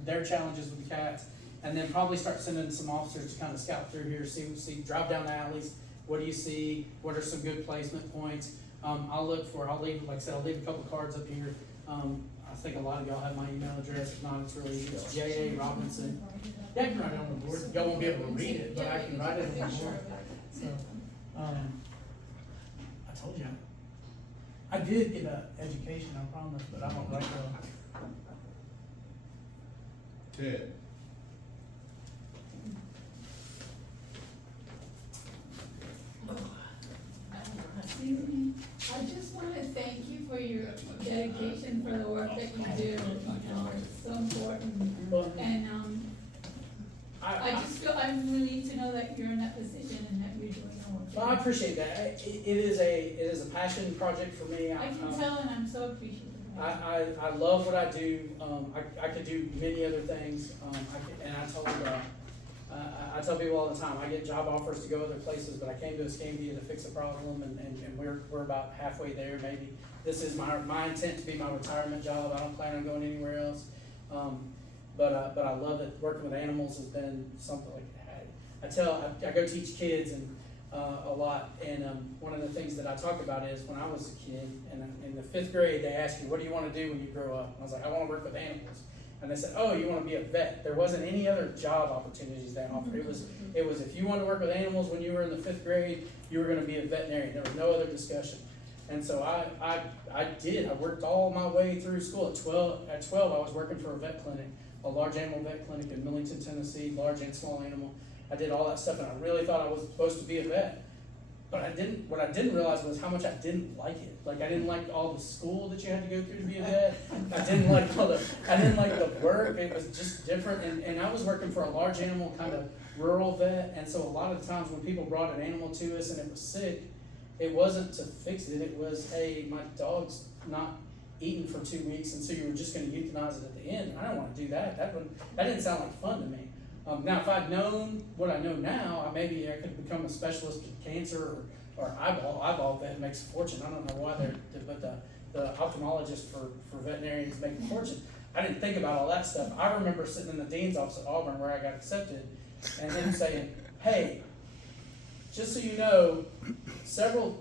their challenges with the cats, and then probably start sending some officers to kind of scout through here, see, drive down the alleys. What do you see? What are some good placement points? I'll leave, like I said, I'll leave a couple cards up here. I think a lot of y'all have my email address. If not, it's really easy. It's J.A. Robinson. Yeah, I can write it on the board. Y'all won't be able to read it, but I can write it on the board. So, I told you. I did get an education, I promise, but I don't write well. Ted. I just want to thank you for your dedication for the work that you do. It's so important. And I just feel I'm relieved to know that you're in that position and that you're doing the work. Well, I appreciate that. It is a passion project for me. I can tell, and I'm so appreciative. I love what I do. I could do many other things. I tell people all the time, I get job offers to go other places, but I came to Escambia to fix a problem, and we're about halfway there, maybe. This is my intent to be my retirement job. I don't plan on going anywhere else. But I love it. Working with animals has been something like, I go teach kids and a lot, and one of the things that I talk about is when I was a kid, and in the 5th grade, they asked me, what do you want to do when you grow up? And I was like, I want to work with animals. And they said, oh, you want to be a vet? There wasn't any other job opportunities they offered. It was if you wanted to work with animals when you were in the 5th grade, you were going to be a veterinarian. There was no other discussion. And so I did. I worked all my way through school. At 12, I was working for a vet clinic, a large animal vet clinic in Millington, Tennessee, large and small animal. I did all that stuff, and I really thought I was supposed to be a vet. But what I didn't realize was how much I didn't like it. Like, I didn't like all the school that you had to go through to be a vet. I didn't like the work. It was just different. And I was working for a large animal kind of rural vet. And so a lot of times when people brought an animal to us and it was sick, it wasn't to fix it. It was, hey, my dog's not eating for 2 weeks, and so you were just going to euthanize it at the end. I don't want to do that. That didn't sound like fun to me. Now, if I'd known what I know now, maybe I could become a specialist in cancer or eyeball vet makes a fortune. I don't know why but the ophthalmologist for veterinarians make a fortune. I didn't think about all that stuff. I remember sitting in the dean's office at Auburn where I got accepted, and him saying, hey, just so you know, 7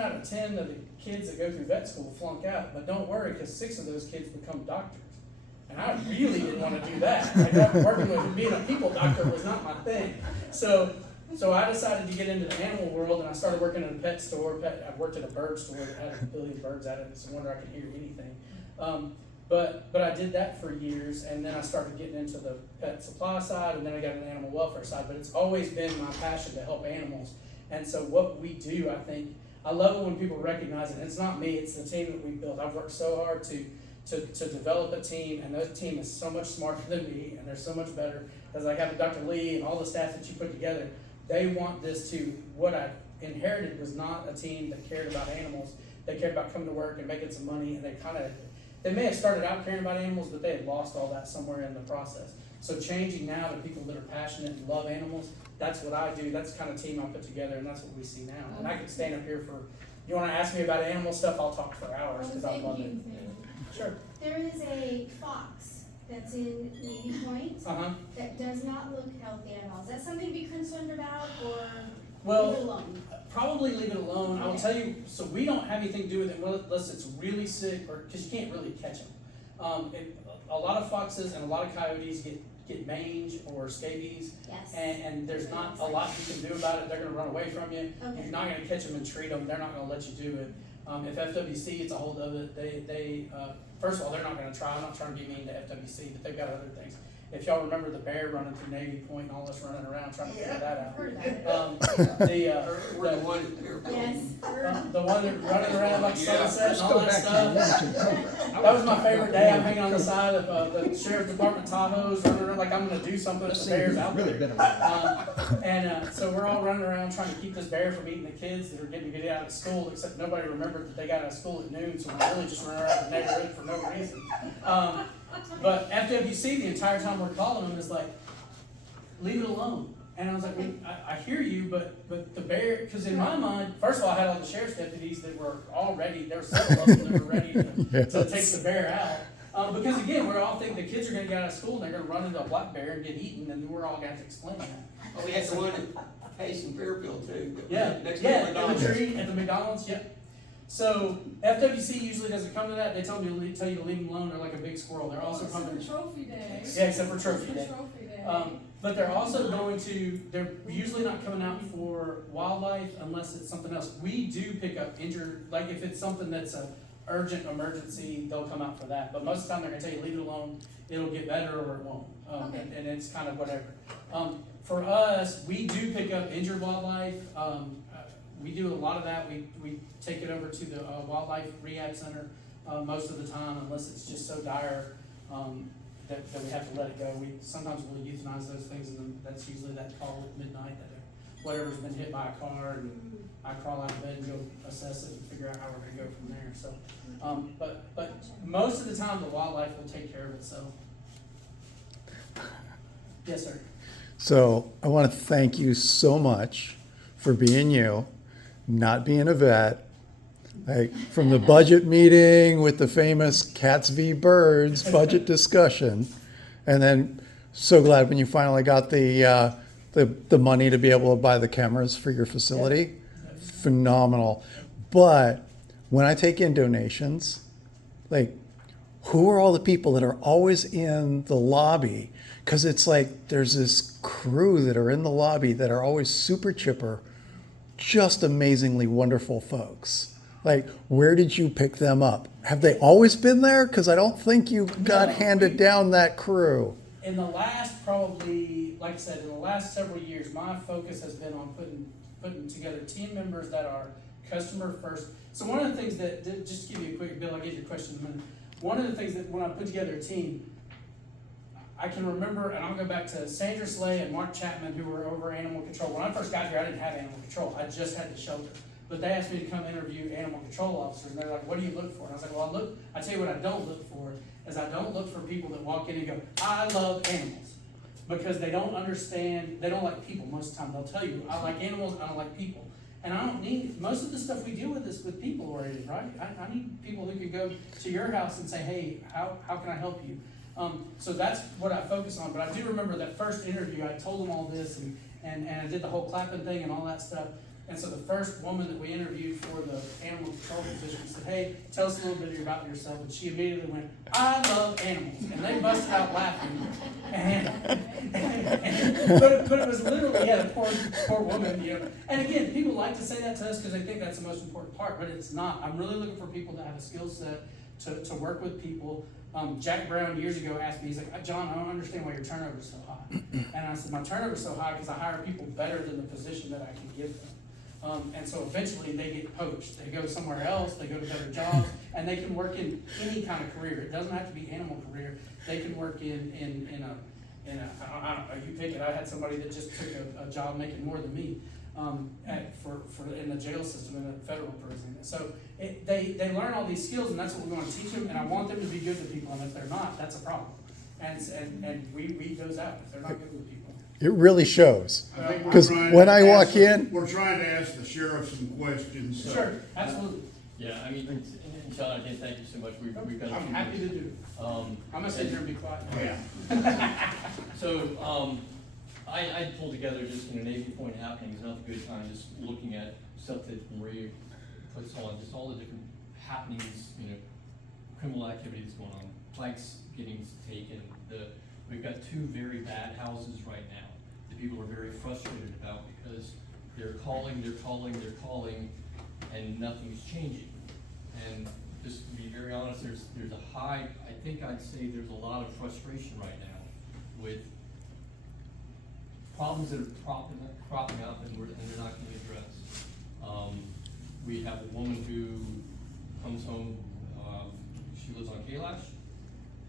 out of 10 of the kids that go through vet school flunk out, but don't worry, because 6 of those kids become doctors. And I really didn't want to do that. Like, working with being a people doctor was not my thing. So I decided to get into the animal world, and I started working at a pet store. I worked at a bird store that had a billion birds at it. It's a wonder I could hear anything. But I did that for years, and then I started getting into the pet supply side, and then I got an animal welfare side. But it's always been my passion to help animals. And so what we do, I love it when people recognize it. It's not me, it's the team that we built. I've worked so hard to develop a team, and that team is so much smarter than me, and they're so much better. As I have Dr. Lee and all the staff that you put together, they want this to, what I inherited was not a team that cared about animals. They cared about coming to work and making some money, and they may have started out caring about animals, but they had lost all that somewhere in the process. So changing now to people that are passionate and love animals, that's what I do. That's the kind of team I put together, and that's what we see now. And I could stand up here you want to ask me about animal stuff, I'll talk for hours, because I love it. Sure. There is a fox that's in Navy Point that does not look healthy at all. Is that something to be concerned about, or leave it alone? Probably leave it alone. Okay. I'll tell you, so we don't have anything to do with it unless it's really sick, or because you can't really catch them. A lot of foxes and a lot of coyotes get mange or scabies, yes. and there's not a lot you can do about it. They're going to run away from you. Okay. You're not going to catch them and treat them. They're not going to let you do it. If FWC gets a hold of it, they first of all, they're not going to try. I'm not trying to be mean to FWC, but they've got other things. If y'all remember the bear running through Navy Point and all us running around trying to figure that out. Heard about The it. the one that running around like sunset and all that stuff. to That was my favorite day. I'm hanging on the side of the sheriff's department Tahoes, running around like I'm going to do something if the bear's out really there. been around. So we're all running around trying to keep this bear from eating the kids that are getting to get out of school, except nobody remembered that they got out of school at noon, so we're really just running around the neighborhood for no reason. But FWC, the entire time we're calling them, is like, leave it alone. And I was like, I hear you, but the bear, because in my mind, first of all, I had all the sheriff's deputies that were all ready. There were several of them that were ready to take the bear out. Because again, we're all thinking the kids are going to get out of school and they're going to run into a black bear and get eaten, and we're all going to have to explain that. Oh, we had the one at Pace and Fairfield too. Next to in the McDonald's. tree at the McDonald's, yep. So FWC usually doesn't come to that. They tell you to leave them alone. They're like a big squirrel. They're also coming. Except for Trophy Day. Yeah, except for Trophy Day. Trophy Day. But they're also they're usually not coming out for wildlife unless it's something else. We do pick up injured, like if it's something that's an urgent emergency, they'll come out for that. But most of the time they're gonna tell you leave it alone, it'll get better or it won't. And it's kind of whatever. For us, we do pick up injured wildlife. We do a lot of that. We take it over to the wildlife rehab center most of the time, unless it's just so dire that we have to let it go. Sometimes we'll euthanize those things, and then that's usually that call at midnight that whatever's been hit by a car, and I crawl out of bed and go assess it and figure out how we're going to go from there. So, but most of the time the wildlife will take care of itself. Yes, sir. So I want to thank you so much for being you, not being a vet. From the budget meeting with the famous Cats v. Birds budget discussion, and then so glad when you finally got the the money to be able to buy the cameras for your facility. Phenomenal. But when I take in donations, like, who are all the people that are always in the lobby? Because it's like there's this crew that are in the lobby that are always super chipper, just amazingly wonderful folks. Like, where did you pick them up? Have they always been there? Because I don't think you got handed down that crew. In the last, probably, like I said, in the last several years, my focus has been on putting together team members that are customer first. So one of the things that, just to give you a quick, Bill, I'll get your question in a minute. One of the things that when I put together a team, I can remember, and I'll go back to Sandra Slay and Mark Chapman, who were over animal control. When I first got here, I didn't have animal control. I just had the shelter. But they asked me to come interview animal control officers, and they're like, what do you look for? And I was like, well, I tell you what I don't look for, is I don't look for people that walk in and go, I love animals. Because they don't understand, they don't like people most of the time. They'll tell you, I like animals, I don't like people. And I don't need, most of the stuff we deal with is with people oriented, right? I need people who can go to your house and say, hey, how can I help you? So that's what I focus on. But I do remember that first interview, I told them all this, and I did the whole clapping thing and all that stuff. And so the first woman that we interviewed for the animal control position said, hey, tell us a little bit about yourself. And she immediately went, I love animals. And they busted out laughing. But it was literally, yeah, the poor woman, you know. And again, people like to say that to us because they think that's the most important part, but it's not. I'm really looking for people that have a skill set to work with people. Jack Brown years ago asked me, he's like, John, I don't understand why your turnover is so high. And I said, my turnover is so high because I hire people better than the position that I can give them. And so eventually they get poached. They go somewhere else, they go to better jobs, and they can work in any kind of career. It doesn't have to be animal career. They can work in I don't know, you pick it. I had somebody that just took a job making more than me for in the jail system in a federal prison. So they learn all these skills, and that's what we want to teach them, and I want them to be good to people, and if they're not, that's a problem. And we weed those out if they're not good with people. It really shows. I think we're Because trying when to I walk ask- in, We're trying to ask the sheriff some questions. so- Sure, absolutely. Yeah, I mean, and John, again, thank you so much. We've got a I'm few happy to minutes. do it. I'm gonna sit here and be quiet. Yeah. So, I pulled together just, Navy Point happenings, not a good time, just looking at stuff that Maria puts on, just all the different happenings, criminal activities going on, bikes getting taken. We've got two very bad houses right now that people are very frustrated about because they're calling, and nothing's changing. And just to be very honest, there's a high, I think I'd say there's a lot of frustration right now with problems that are cropping up and they're not getting addressed. We have a woman who comes home, she lives on Kalash.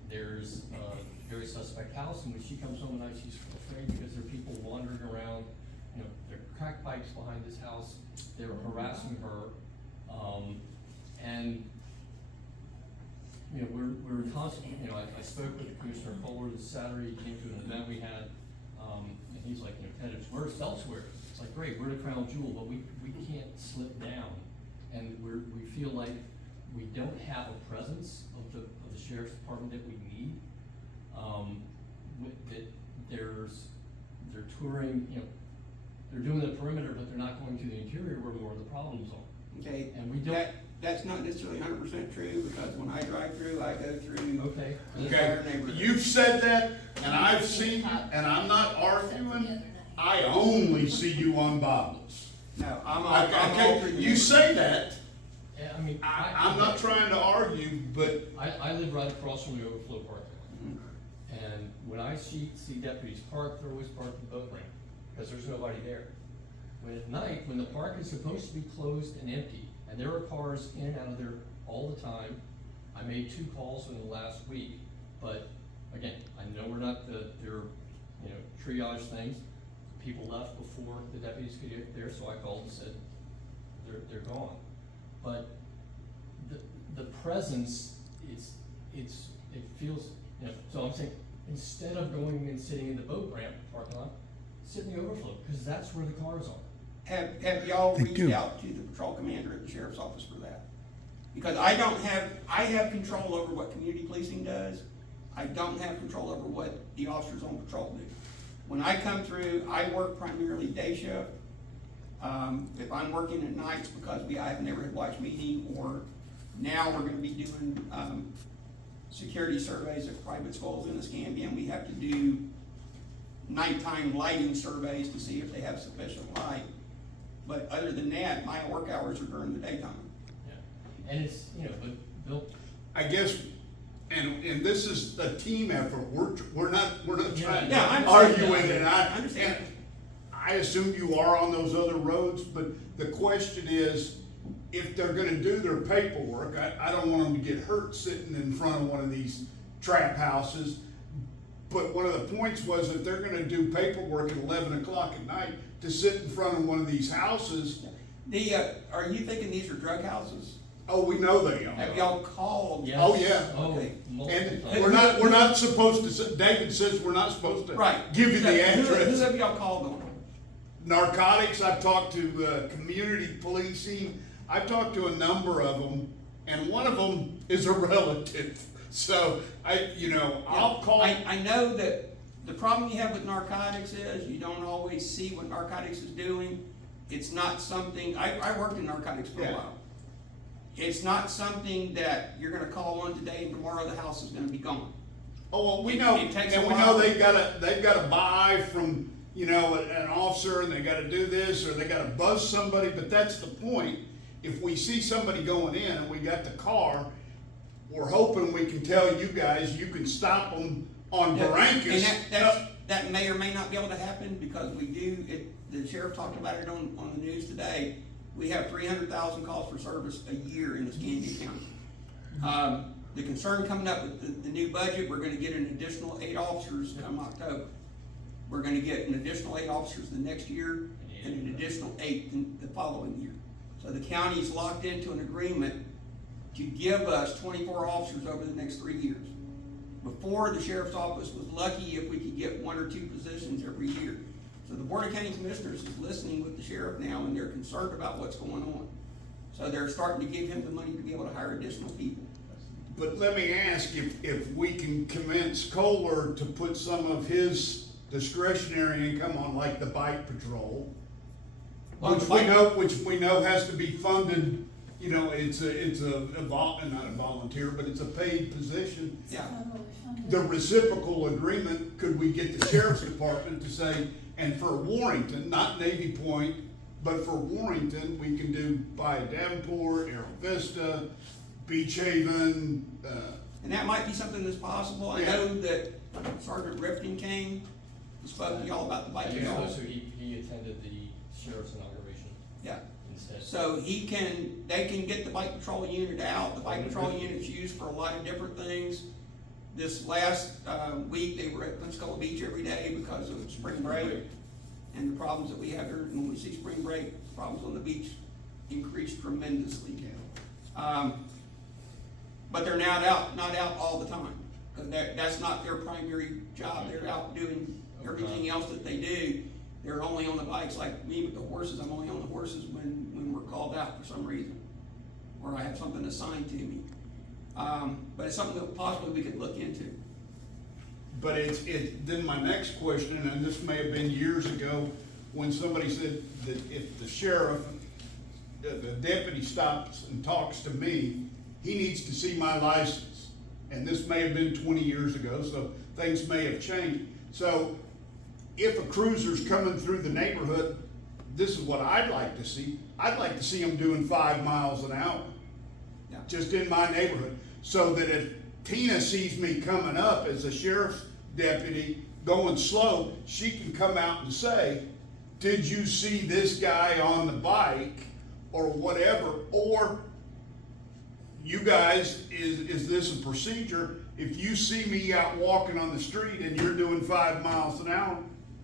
There's a very suspect house, and when she comes home at night, she's afraid because there are people wandering around. There are crack pipes behind this house. They're harassing her, and we're constantly. I spoke with Commissioner Kohler this Saturday. He came to an event we had, and he's like, Ted, it's worse elsewhere. It's like, great, we're the crown jewel, but we can't slip down, and we feel like we don't have a presence of the sheriff's department that we need. They're touring, they're doing the perimeter, but they're not going to the interior where more of the problems are. Okay, And we don't. that's not necessarily 100% true, because when I drive through, I go through. Okay. the Okay, entire neighborhood. you've said that, and I've seen you, and I'm not arguing. I only see you on Bibles. No, I'm all Okay, through the you neighborhood. say that. Yeah, I mean, I'm not trying to argue, but I live right across from the overflow park. Mhm. And when I see deputies parked, they're always parked in the boat ramp, because there's nobody there. When at night, when the park is supposed to be closed and empty, and there are cars in and out of there all the time, I made 2 calls in the last week, but again, I know we're not they're triage things. People left before the deputies could get there, so I called and said, they're gone. But the presence it feels, so I'm saying, instead of going and sitting in the boat ramp parking lot, sit in the overflow, because that's where the cars are. Have y'all They reached do. out to the patrol commander at the sheriff's office for that? Because I have control over what community policing does. I don't have control over what the officers on patrol do. when I come through, I work primarily day shift. If I'm working at nights because I have a neighborhood watch meeting, or now we're gonna be doing, security surveys at private schools in Escambia, and we have to do nighttime lighting surveys to see if they have sufficient light. But other than that, my work hours are during the daytime. Yeah. And it's, but Bill, I guess, and this is a team effort, we're not trying Yeah, I to understand argue that. with it, I understand. and I assume you are on those other roads, but the question is, if they're gonna do their paperwork, I don't want them to get hurt sitting in front of one of these trap houses. But one of the points was if they're gonna do paperwork at 11 o'clock at night, to sit in front of one of these houses, Are you thinking these are drug houses? oh, we know they Have are. y'all called? yes. Oh, yeah. Oh, multiple And times. we're not supposed to, David says we're not supposed to Right. give you the Who address. have y'all called on? Narcotics, I've talked to, community policing, I've talked to a number of them, and one of them is a relative. So, I'll call. I know that the problem you have with narcotics is you don't always see what narcotics is doing. It's not something, I worked in narcotics for a Yeah. while. It's not something that you're gonna call on today and tomorrow the house is gonna be gone. Oh, well, we It- know, it takes and a we while. know they've gotta buy from, an officer, and they gotta do this, or they gotta buzz somebody, but that's the point. If we see somebody going in and we got the car, we're hoping we can tell you guys, you can stop them on Barrancas. And that may or may not be able to happen, because the sheriff talked about it on the news today. We have 300,000 calls for service a year in Escambia County. The concern coming up with the new budget, we're gonna get an additional 8 officers come October. We're gonna get an additional 8 officers the next year, and an additional 8 the following year. So the county's locked into an agreement to give us 24 officers over the next 3 years. Before, the sheriff's office was lucky if we could get 1 or 2 positions every year. So the Board of County Commissioners is listening with the sheriff now, and they're concerned about what's going on. So they're starting to give him the money to be able to hire additional people. But let me ask if we can convince Kohler to put some of his discretionary income on, like the bike patrol, Well, which we know has to be funded, it's not a volunteer, but it's a paid position. Yeah. Federally funded. The reciprocal agreement, could we get the sheriff's department to say, and for Warrington, not Navy Point, but for Warrington, we can do by Davenport, Arrow Vista, Beach Haven, And that might be something that's possible. I Yeah. know that Sergeant Rifkin came and spoke to y'all about the bike Yeah, patrol. so he attended the sheriff's inauguration Yeah. instead. So they can get the bike patrol unit out. The bike patrol unit's used for a lot of different things. This last week, they were at Pensacola Beach every day because of spring break. And the problems that we have here, when we see spring break, problems on the beach increase tremendously. But they're not out all the time, because that's not their primary job. They're out doing everything else that they do. They're only on the bikes, like me with the horses. I'm only on the horses when we're called out for some reason, or I have something assigned to me. But it's something that possibly we could look into. but then my next question, and this may have been years ago, when somebody said that if the sheriff, the deputy stops and talks to me, he needs to see my license. And this may have been 20 years ago, so things may have changed. So if a cruiser's coming through the neighborhood, this is what I'd like to see. I'd like to see them doing 5 miles an hour, Yeah. just in my neighborhood, so that if Tina sees me coming up as a sheriff's deputy going slow, she can come out and say, did you see this guy on the bike, or whatever, or you guys, is this a procedure? If you see me out walking on the street and you're doing 5 miles an hour,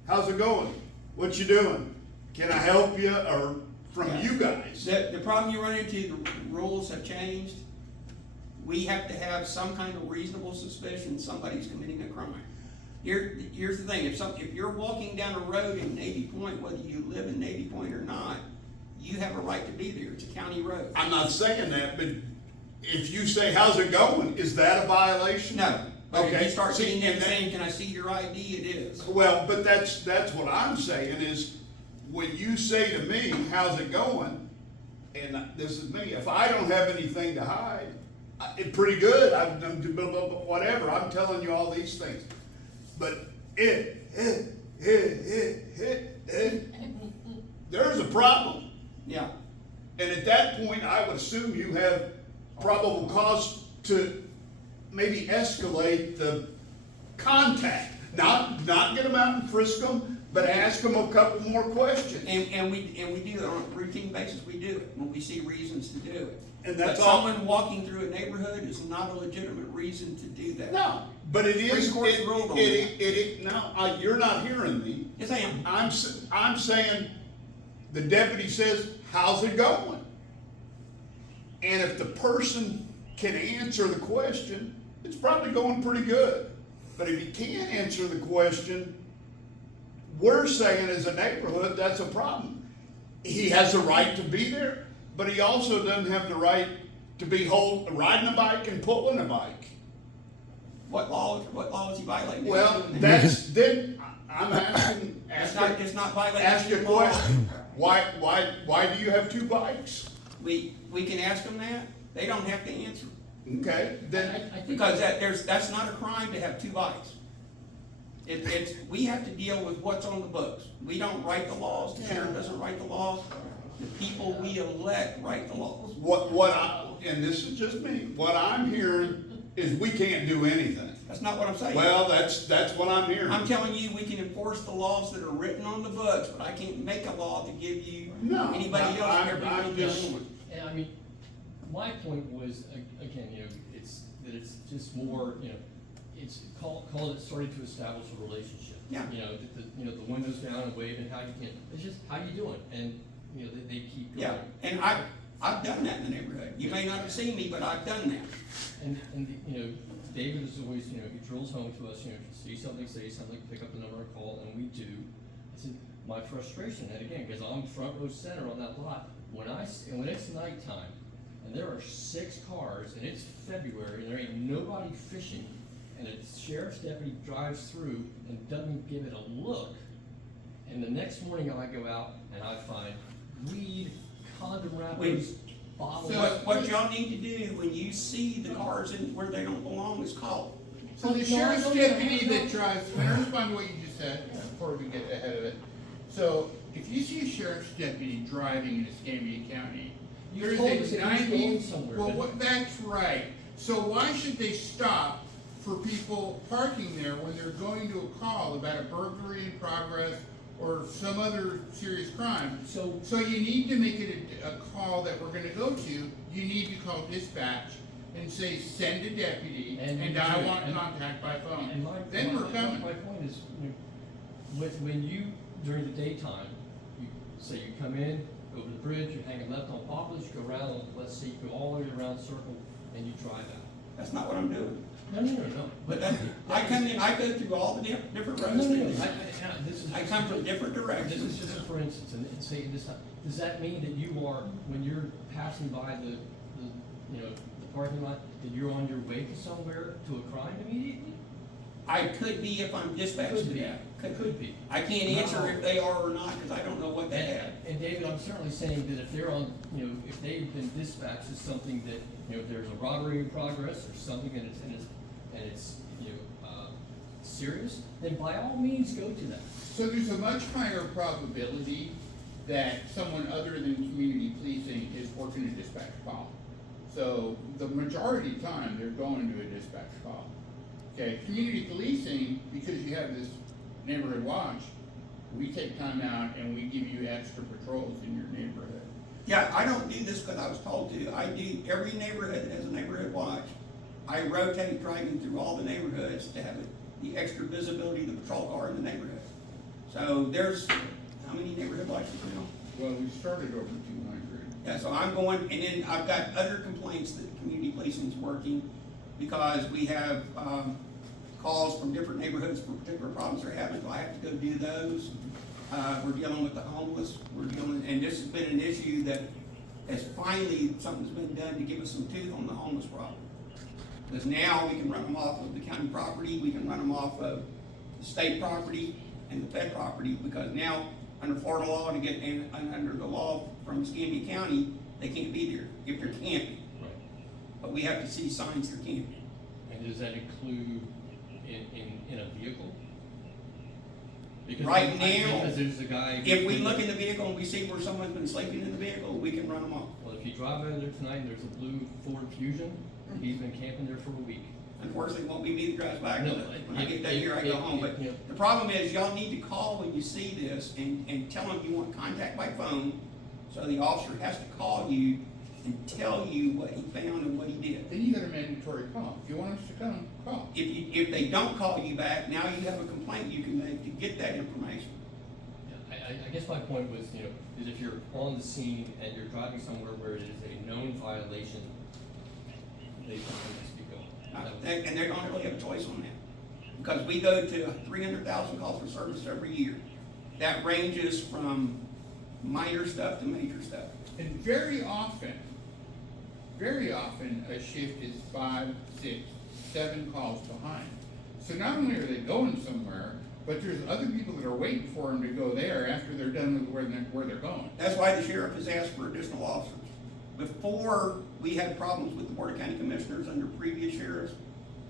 how's it going? What you doing? Can I help you? Or from Yeah. you guys? The problem you run into, the rules have changed. We have to have some kind of reasonable suspicion somebody's committing a crime. Here's the thing, if you're walking down a road in Navy Point, whether you live in Navy Point or not, you have a right to be there. It's a county road. I'm not saying that, but if you say, how's it going? Is that a violation? No, But if Okay, you start see, getting in and saying, can I see your ID, it is. Well, but that's what I'm saying is, when you say to me, how's it going? And this is me, if I don't have anything to hide, it's pretty good, I've done blah, blah, blah, whatever, I'm telling you all these things. But there's a problem. Yeah. And at that point, I would assume you have probable cause to maybe escalate the contact. Not get them out and frisk them, but ask them a couple more questions. And we do it on a routine basis, we do it, when we see reasons to do it. And that's But all. someone walking through a neighborhood is not a legitimate reason to do that. No, but it is, Supreme Court's ruled on no, you're not hearing me. Yes, I am. I'm saying, the deputy says, how's it going? And if the person can answer the question, it's probably going pretty good. But if he can't answer the question, we're saying as a neighborhood, that's a problem. He has the right to be there, but he also doesn't have the right to be riding a bike and pulling a bike. What law is he violating? Well, then I'm asking, It's not violating. ask a any law. question. Why do you have two bikes? We can ask them that, they don't have to answer. Okay, then, I think Because that's not a crime to have two bikes. We have to deal with what's on the books. We don't write the laws, the sheriff doesn't write the laws. The people we elect write the laws. and this is just me, what I'm hearing is we can't do anything. That's not what I'm saying. Well, that's what I'm hearing. I'm telling you, we can enforce the laws that are written on the books, but I can't make a law to give you No, anybody else I'm everything just- they want. And I mean, my point was, again, it's just more, it's call it starting to establish a relationship. Yeah. The windows down and waving, how you can, it's just, how you doing? And, they keep going. Yeah, and I've done that in the neighborhood. You may not have seen me, but I've done that. And David is always, he drills home to us, see something, say something, pick up the number and call, and we do. I said, my frustration, and again, because I'm front row center on that lot, when it's nighttime, and there are 6 cars, and it's February, and there ain't nobody fishing, and a sheriff's deputy drives through and doesn't give it a look, and the next morning I go out and I find weed, condom wrappers, bottles. What y'all need to do when you see the cars in where they don't belong is call So the sheriff's deputy that drives, can I respond to what you just said, before we get ahead of it? So, if you see a sheriff's deputy driving in Escambia County, You there's told us a that he's 90, going somewhere, well, but- that's right. So why should they stop for people parking there when they're going to a call about a burglary in progress or some other serious crime? So- So you need to make it a call that we're gonna go to, you need to call dispatch and say, send a deputy, And and you I do. want And- contact by phone. And Then we're coming. my point is, when you, during the daytime, you say you come in, go over the bridge, you're hanging left on Poplars, you go around, let's see, you go all the way around the circle, and you drive out. That's not what I'm doing. No. But I come in, I go through all the different roads. I come from different This directions. is just a for instance, and say this, does that mean that you are, when you're passing by the parking lot, that you're on your way to somewhere, to a crime immediately? I could be if I'm dispatched to Could be. that. Could be. I can't answer if they are or not, because I don't know what they have. And David, I'm certainly saying that if they're on, if they've been dispatched as something that, if there's a robbery in progress or something and it's serious, then by all means go to that. So there's a much higher probability that someone other than community policing is working a dispatch call. So the majority of the time, they're going to a dispatch call. Okay, community policing, because you have this neighborhood watch, we take time out and we give you extra patrols in your neighborhood. Yeah, I don't do this because I was told to. I do every neighborhood that has a neighborhood watch. I rotate driving through all the neighborhoods to have the extra visibility of the patrol car in the neighborhood. So there's, how many neighborhood watches now? Well, we started over 200. Yeah, so I'm going, and then I've got other complaints that community policing is working because we have, calls from different neighborhoods for particular problems they're having, so I have to go do those. We're dealing with the homeless, and this has been an issue that has finally, something's been done to give us some tooth on the homeless problem. Because now we can run them off of the county property, we can run them off of the state property and the fed property, because now, under Florida law, to get, and under the law from Escambia County, they can't be there if they're camping. Right. But we have to see signs they're camping. And does that include in a vehicle? Because Right now, because there's a guy. If we look in the vehicle and we see where someone's been sleeping in the vehicle, we can run them off. Well, if you drive over there tonight and there's a blue Ford Fusion, he's been camping there for a week. Unfortunately, it won't be me that drives back. No, When I get done here, I go home. But yeah. the problem is, y'all need to call when you see this and tell them you want contact by phone. So the officer has to call you and tell you what he found and what he did. Then you got a mandatory call. If you want us to come, call. If they don't call you back, now you have a complaint you can make to get that information. Yeah, I guess my point was, is if you're on the scene and you're driving somewhere where it is a known violation, they can just be going. And they don't really have a choice on that. Because we go to 300,000 calls for service every year. That ranges from minor stuff to major stuff. And very often, a shift is 5, 6, 7 calls behind. So not only are they going somewhere, but there's other people that are waiting for them to go there after they're done with where they're going. That's why the sheriff has asked for additional officers. Before, we had problems with the Board of County Commissioners under previous sheriffs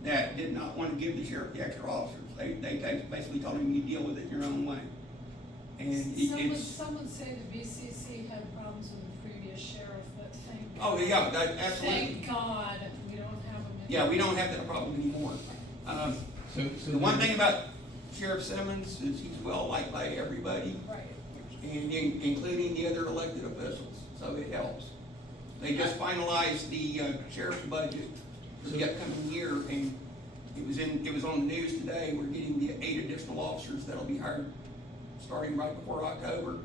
that did not want to give the sheriff the extra officers. They basically told him you deal with it your own way. And Some would say the BCC had problems with the previous sheriff, but oh, yeah, absolutely. thank God we don't have them. Yeah, we don't have that problem anymore. So The one thing about Sheriff Simmons is he's well liked by everybody, Right. and including the other elected officials, so it helps. They just finalized the sheriff's budget for the upcoming year, and it was on the news today. We're getting the 8 additional officers that'll be hired starting right before October,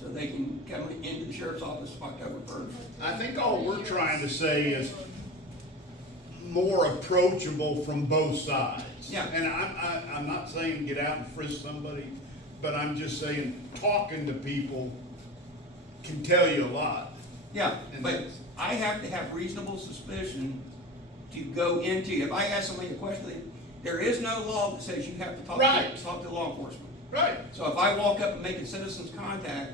so they can come into the sheriff's office October 1st. I think all we're trying to say is more approachable from both sides. Yeah. And I'm not saying get out and frisk somebody, but I'm just saying talking to people can tell you a lot. Yeah, And but that's- I have to have reasonable suspicion to go into, if I ask somebody a question, there is no law that says you have to talk Right. to law enforcement. Right. So if I walk up and make a citizen's contact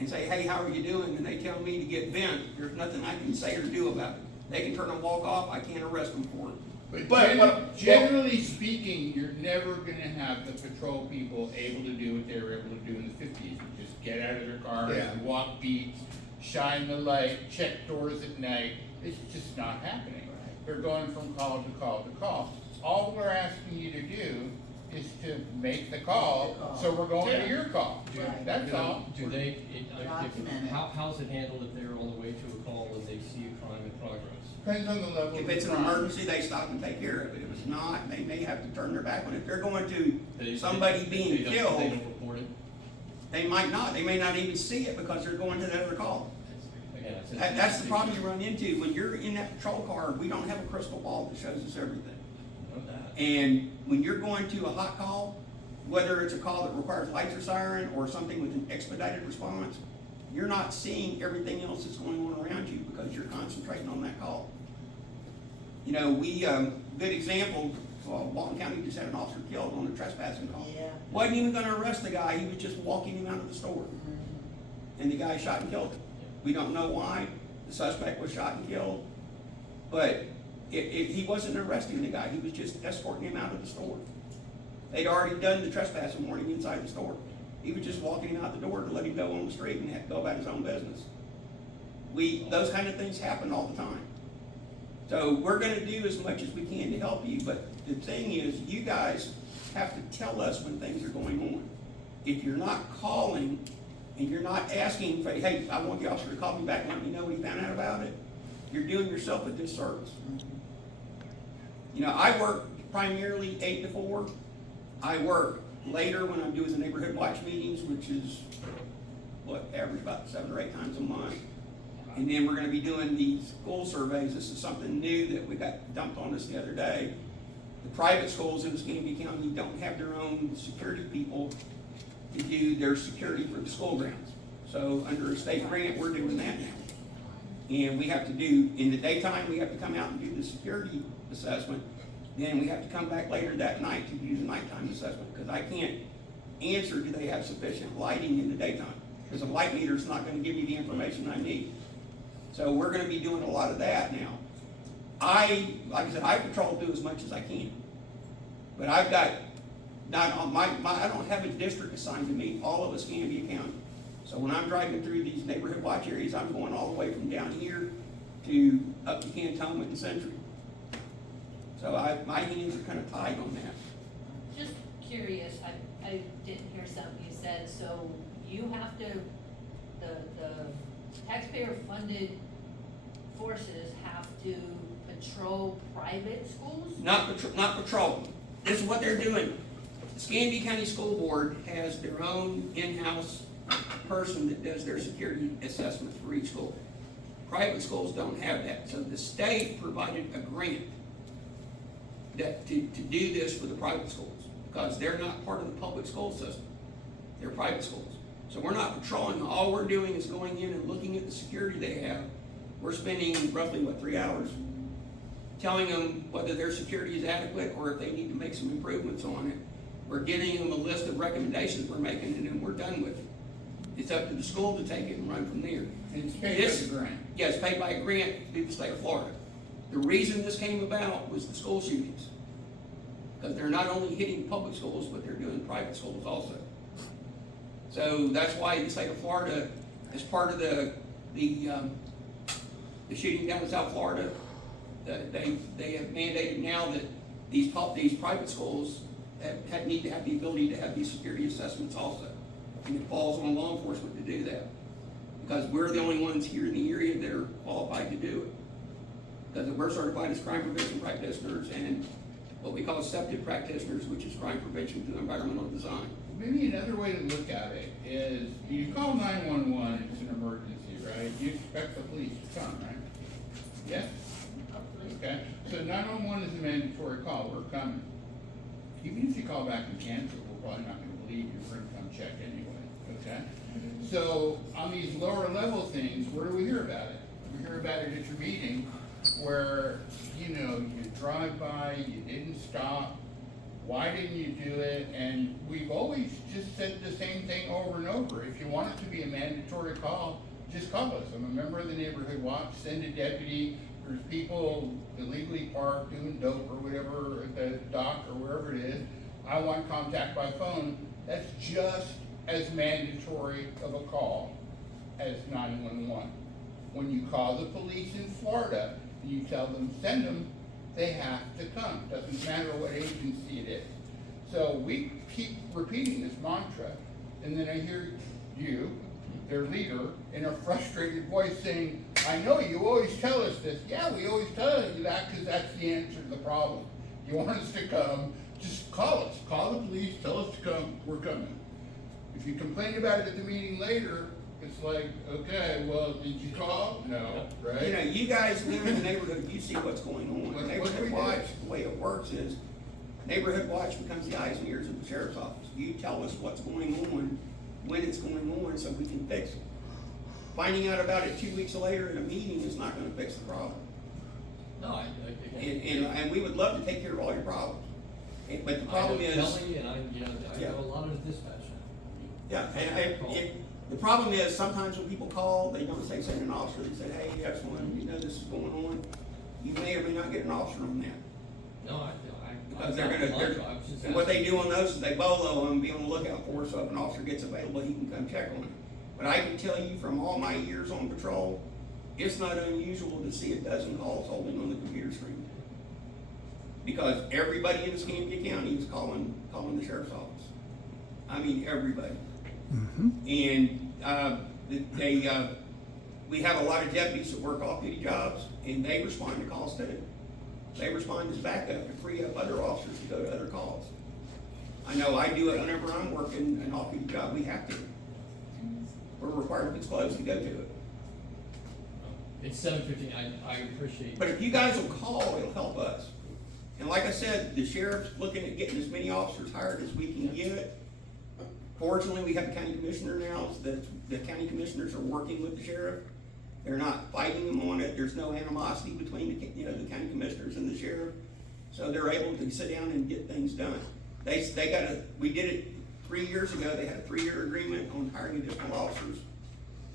and say, hey, how are you doing? And they tell me to get bent, there's nothing I can say or do about it. They can turn and walk off, I can't arrest them for it. But Generally speaking, you're never gonna have the patrol people able to do what they were able to do in the 50s. Just get out of their cars, Yeah. walk beats, shine the light, check doors at night. It's just not happening. They're going from call to call to call. All we're asking you to do is to make the call, so we're going to your call. Right. That's all. do they, Document it. how's it handled if they're on the way to a call and they see a crime in progress? Depends on the level of If the it's an crime. emergency, they stop and take care of it. If it's not, they may have to turn their back on it. If they're going to They- somebody they being don't- killed, They don't report it? they might not. They may not even see it because they're going to that other call. Again, I said- That's the problem you run into. When you're in that patrol car, we don't have a crystal ball that shows us everything. Know that. And when you're going to a hot call, whether it's a call that requires lights or siren or something with an expedited response, you're not seeing everything else that's going on around you because you're concentrating on that call. You know, good example, Walton County just had an officer killed on a trespassing call. Yeah. Wasn't even gonna arrest the guy, he was just walking him out of the store. And the guy shot and killed him. We don't know why, the suspect was shot and killed, but he wasn't arresting the guy, he was just escorting him out of the store. They'd already done the trespassing warning inside the store. He was just walking him out the door to let him go on the street and have to go about his own business. Those kind of things happen all the time. So we're gonna do as much as we can to help you, but the thing is, you guys have to tell us when things are going on. If you're not calling and you're not asking, hey, I want the officer to call me back and let me know what he found out about it, you're doing yourself a disservice. You know, I work primarily 8 to 4. I work later when I'm doing the neighborhood watch meetings, which is, average about 7 or 8 times a month. And then we're gonna be doing these school surveys. This is something new that we got dumped on us the other day. The private schools in Escambia County don't have their own security people to do their security for the school grounds. So under a state grant, we're doing that now. And we have to do, in the daytime, we have to come out and do the security assessment, then we have to come back later that night to do the nighttime assessment, because I can't answer, do they have sufficient lighting in the daytime? Because a light meter is not gonna give you the information I need. So we're gonna be doing a lot of that now. Like I said, I patrol through as much as I can. But I've got, not on I don't have a district assigned to me, all of Escambia County. So when I'm driving through these neighborhood watch areas, I'm going all the way from down here to up to Cantonment and Century. So my hands are kind of tied on that. Just curious, I didn't hear something you said, so you have to, the taxpayer-funded forces have to patrol private schools? Not patrol. This is what they're doing. The Escambia County School Board has their own in-house person that does their security assessments for each school. Private schools don't have that, so the state provided a grant that to do this for the private schools, because they're not part of the public school system. They're private schools. So we're not patrolling, all we're doing is going in and looking at the security they have. We're spending roughly, 3 hours telling them whether their security is adequate or if they need to make some improvements on it. We're giving them a list of recommendations we're making, and then we're done with it. It's up to the school to take it and run from there. And it's paid by the grant. Yeah, it's paid by a grant through the state of Florida. The reason this came about was the school shootings. Because they're not only hitting public schools, but they're doing private schools also. So that's why the state of Florida, as part of the shooting down in South Florida, they have mandated now that these private schools need to have the ability to have these security assessments also. And it falls on law enforcement to do that. Because we're the only ones here in the area that are qualified to do it. Because we're certified as crime prevention practitioners and what we call septic practitioners, which is crime prevention through environmental design. Maybe another way to look at it is, you call 911, it's an emergency, right? You expect the police to come, right? Yes? Okay, so 911 is a mandatory call, we're coming. Even if you call back and cancel, we're probably not gonna believe you, we're gonna come check anyway, okay? So, on these lower level things, where do we hear about it? We hear about it at your meeting, where, you drive by, you didn't stop, why didn't you do it? And we've always just said the same thing over and over. If you want it to be a mandatory call, just call us. I'm a member of the neighborhood watch, send a deputy. There's people illegally parked doing dope or whatever at the dock or wherever it is. I want contact by phone. That's just as mandatory of a call as 911. When you call the police in Florida, and you tell them, send them, they have to come. Doesn't matter what agency it is. So we keep repeating this mantra, and then I hear you, their leader, in a frustrated voice saying, I know you always tell us this. Yeah, we always tell you that because that's the answer to the problem. You want us to come, just call us. Call the police, tell us to come, we're coming. If you complain about it at the meeting later, it's like, okay, well, did you call? No, right? You guys live in the neighborhood, you see what's going on. Neighborhood watch, the way it works is, neighborhood watch becomes the eyes and ears of the sheriff's office. You tell us what's going on, when it's going on, so we can fix it. Finding out about it 2 weeks later in a meeting is not gonna fix the problem. No, And we would love to take care of all your problems. But the problem is. Kelly, and I know a lot of the dispatch. Yeah, the problem is, sometimes when people call, they don't say send an officer, they say, hey, you have someone, this is going on. You may or may not get an officer on that. No, Because and what they do on those is they bolo them, be on the lookout for, so if an officer gets available, he can come check on it. But I can tell you from all my years on patrol, it's not unusual to see a dozen calls holding on the computer screen. Because everybody in Escambia County is calling the sheriff's office. I mean, everybody. Mm-hmm. And we have a lot of deputies that work off-duty jobs, and they respond to calls too. They respond as backup to free up other officers to go to other calls. I know I do it whenever I'm working an off-duty job, we have to. We're required if it's closed to go to it. It's 7:15, I appreciate. But if you guys will call, it'll help us. And like I said, the sheriff's looking at getting as many officers hired as we can get. Fortunately, we have a county commissioner now, so that the county commissioners are working with the sheriff. They're not fighting them on it, there's no animosity between the, you know, the county commissioners and the sheriff. So they're able to sit down and get things done. We did it 3 years ago, they had a 3-year agreement on hiring additional officers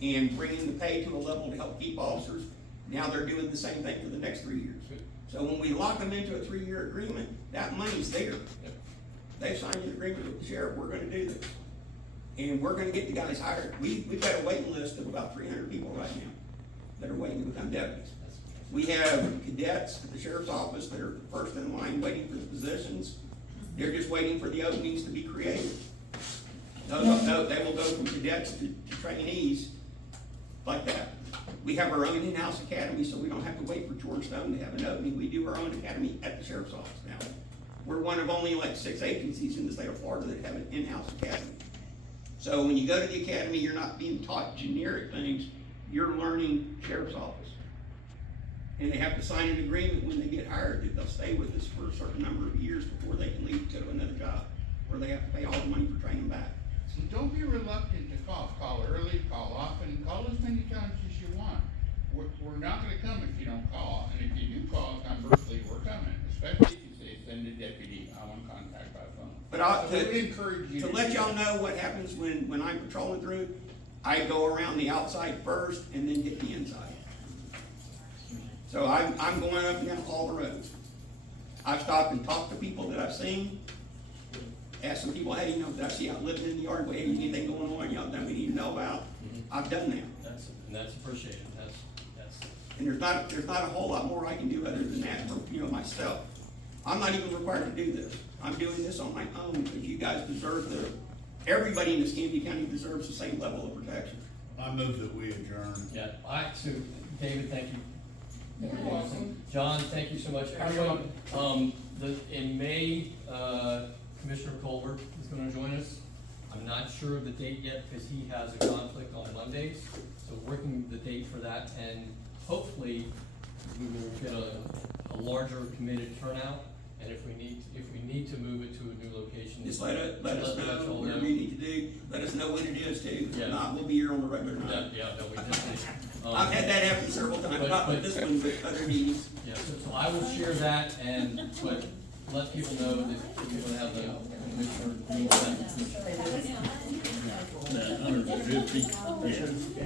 and bringing the pay to a level to help keep officers. Now they're doing the same thing for the next 3 years. So when we lock them into a 3-year agreement, that money's there. They've signed an agreement with the sheriff, we're gonna do this. And we're gonna get the guys hired. We've got a waiting list of about 300 people right now that are waiting to become deputies. We have cadets at the sheriff's office that are first in line waiting for the positions. They're just waiting for the openings to be created. They will go from cadets to trainees like that. We have our own in-house academy, so we don't have to wait for George Stone to have an opening. We do our own academy at the sheriff's office now. We're one of only like 6 agencies in the state of Florida that have an in-house academy. So when you go to the academy, you're not being taught generic things, you're learning sheriff's office. And they have to sign an agreement when they get hired that they'll stay with us for a certain number of years before they can leave to go to another job, or they have to pay all the money for training back. So don't be reluctant to call. Call early, call often, call as many times as you want. We're not gonna come if you don't call, and if you do call, conversely, we're coming, especially if you say, send a deputy, I want contact by phone. But So we encourage you to let y'all know what happens when I'm patrolling through, I go around the outside first and then hit the inside. So I'm going up and down all the roads. I've stopped and talked to people that I've seen, asked some people, hey, you know, that I see out living in the yard, hey, anything going on, y'all that we need to know about? I've done that. That's appreciated, And there's not a whole lot more I can do other than that for, you know, myself. I'm not even required to do this. I'm doing this on my own because you guys deserve everybody in Escambia County deserves the same level of protection. I move that we adjourn. Yeah, so David, thank you. You're welcome. John, thank you so much. Everyone, in May, Commissioner Colbert is gonna join us. I'm not sure of the date yet because he has a conflict on Mondays. So working the date for that, and hopefully we will get a larger committed turnout. And if we need to move it to a new location. Just let us know whatever you need to do. Let us know when it is too. Yeah. If not, we'll be here on the regular night. Yeah, no, we just need. I've had that happen several times, not with this one, but other meetings. Yeah, so I will share that but let people know that we're gonna have the commissioner meet. That was fun. That 150, yeah.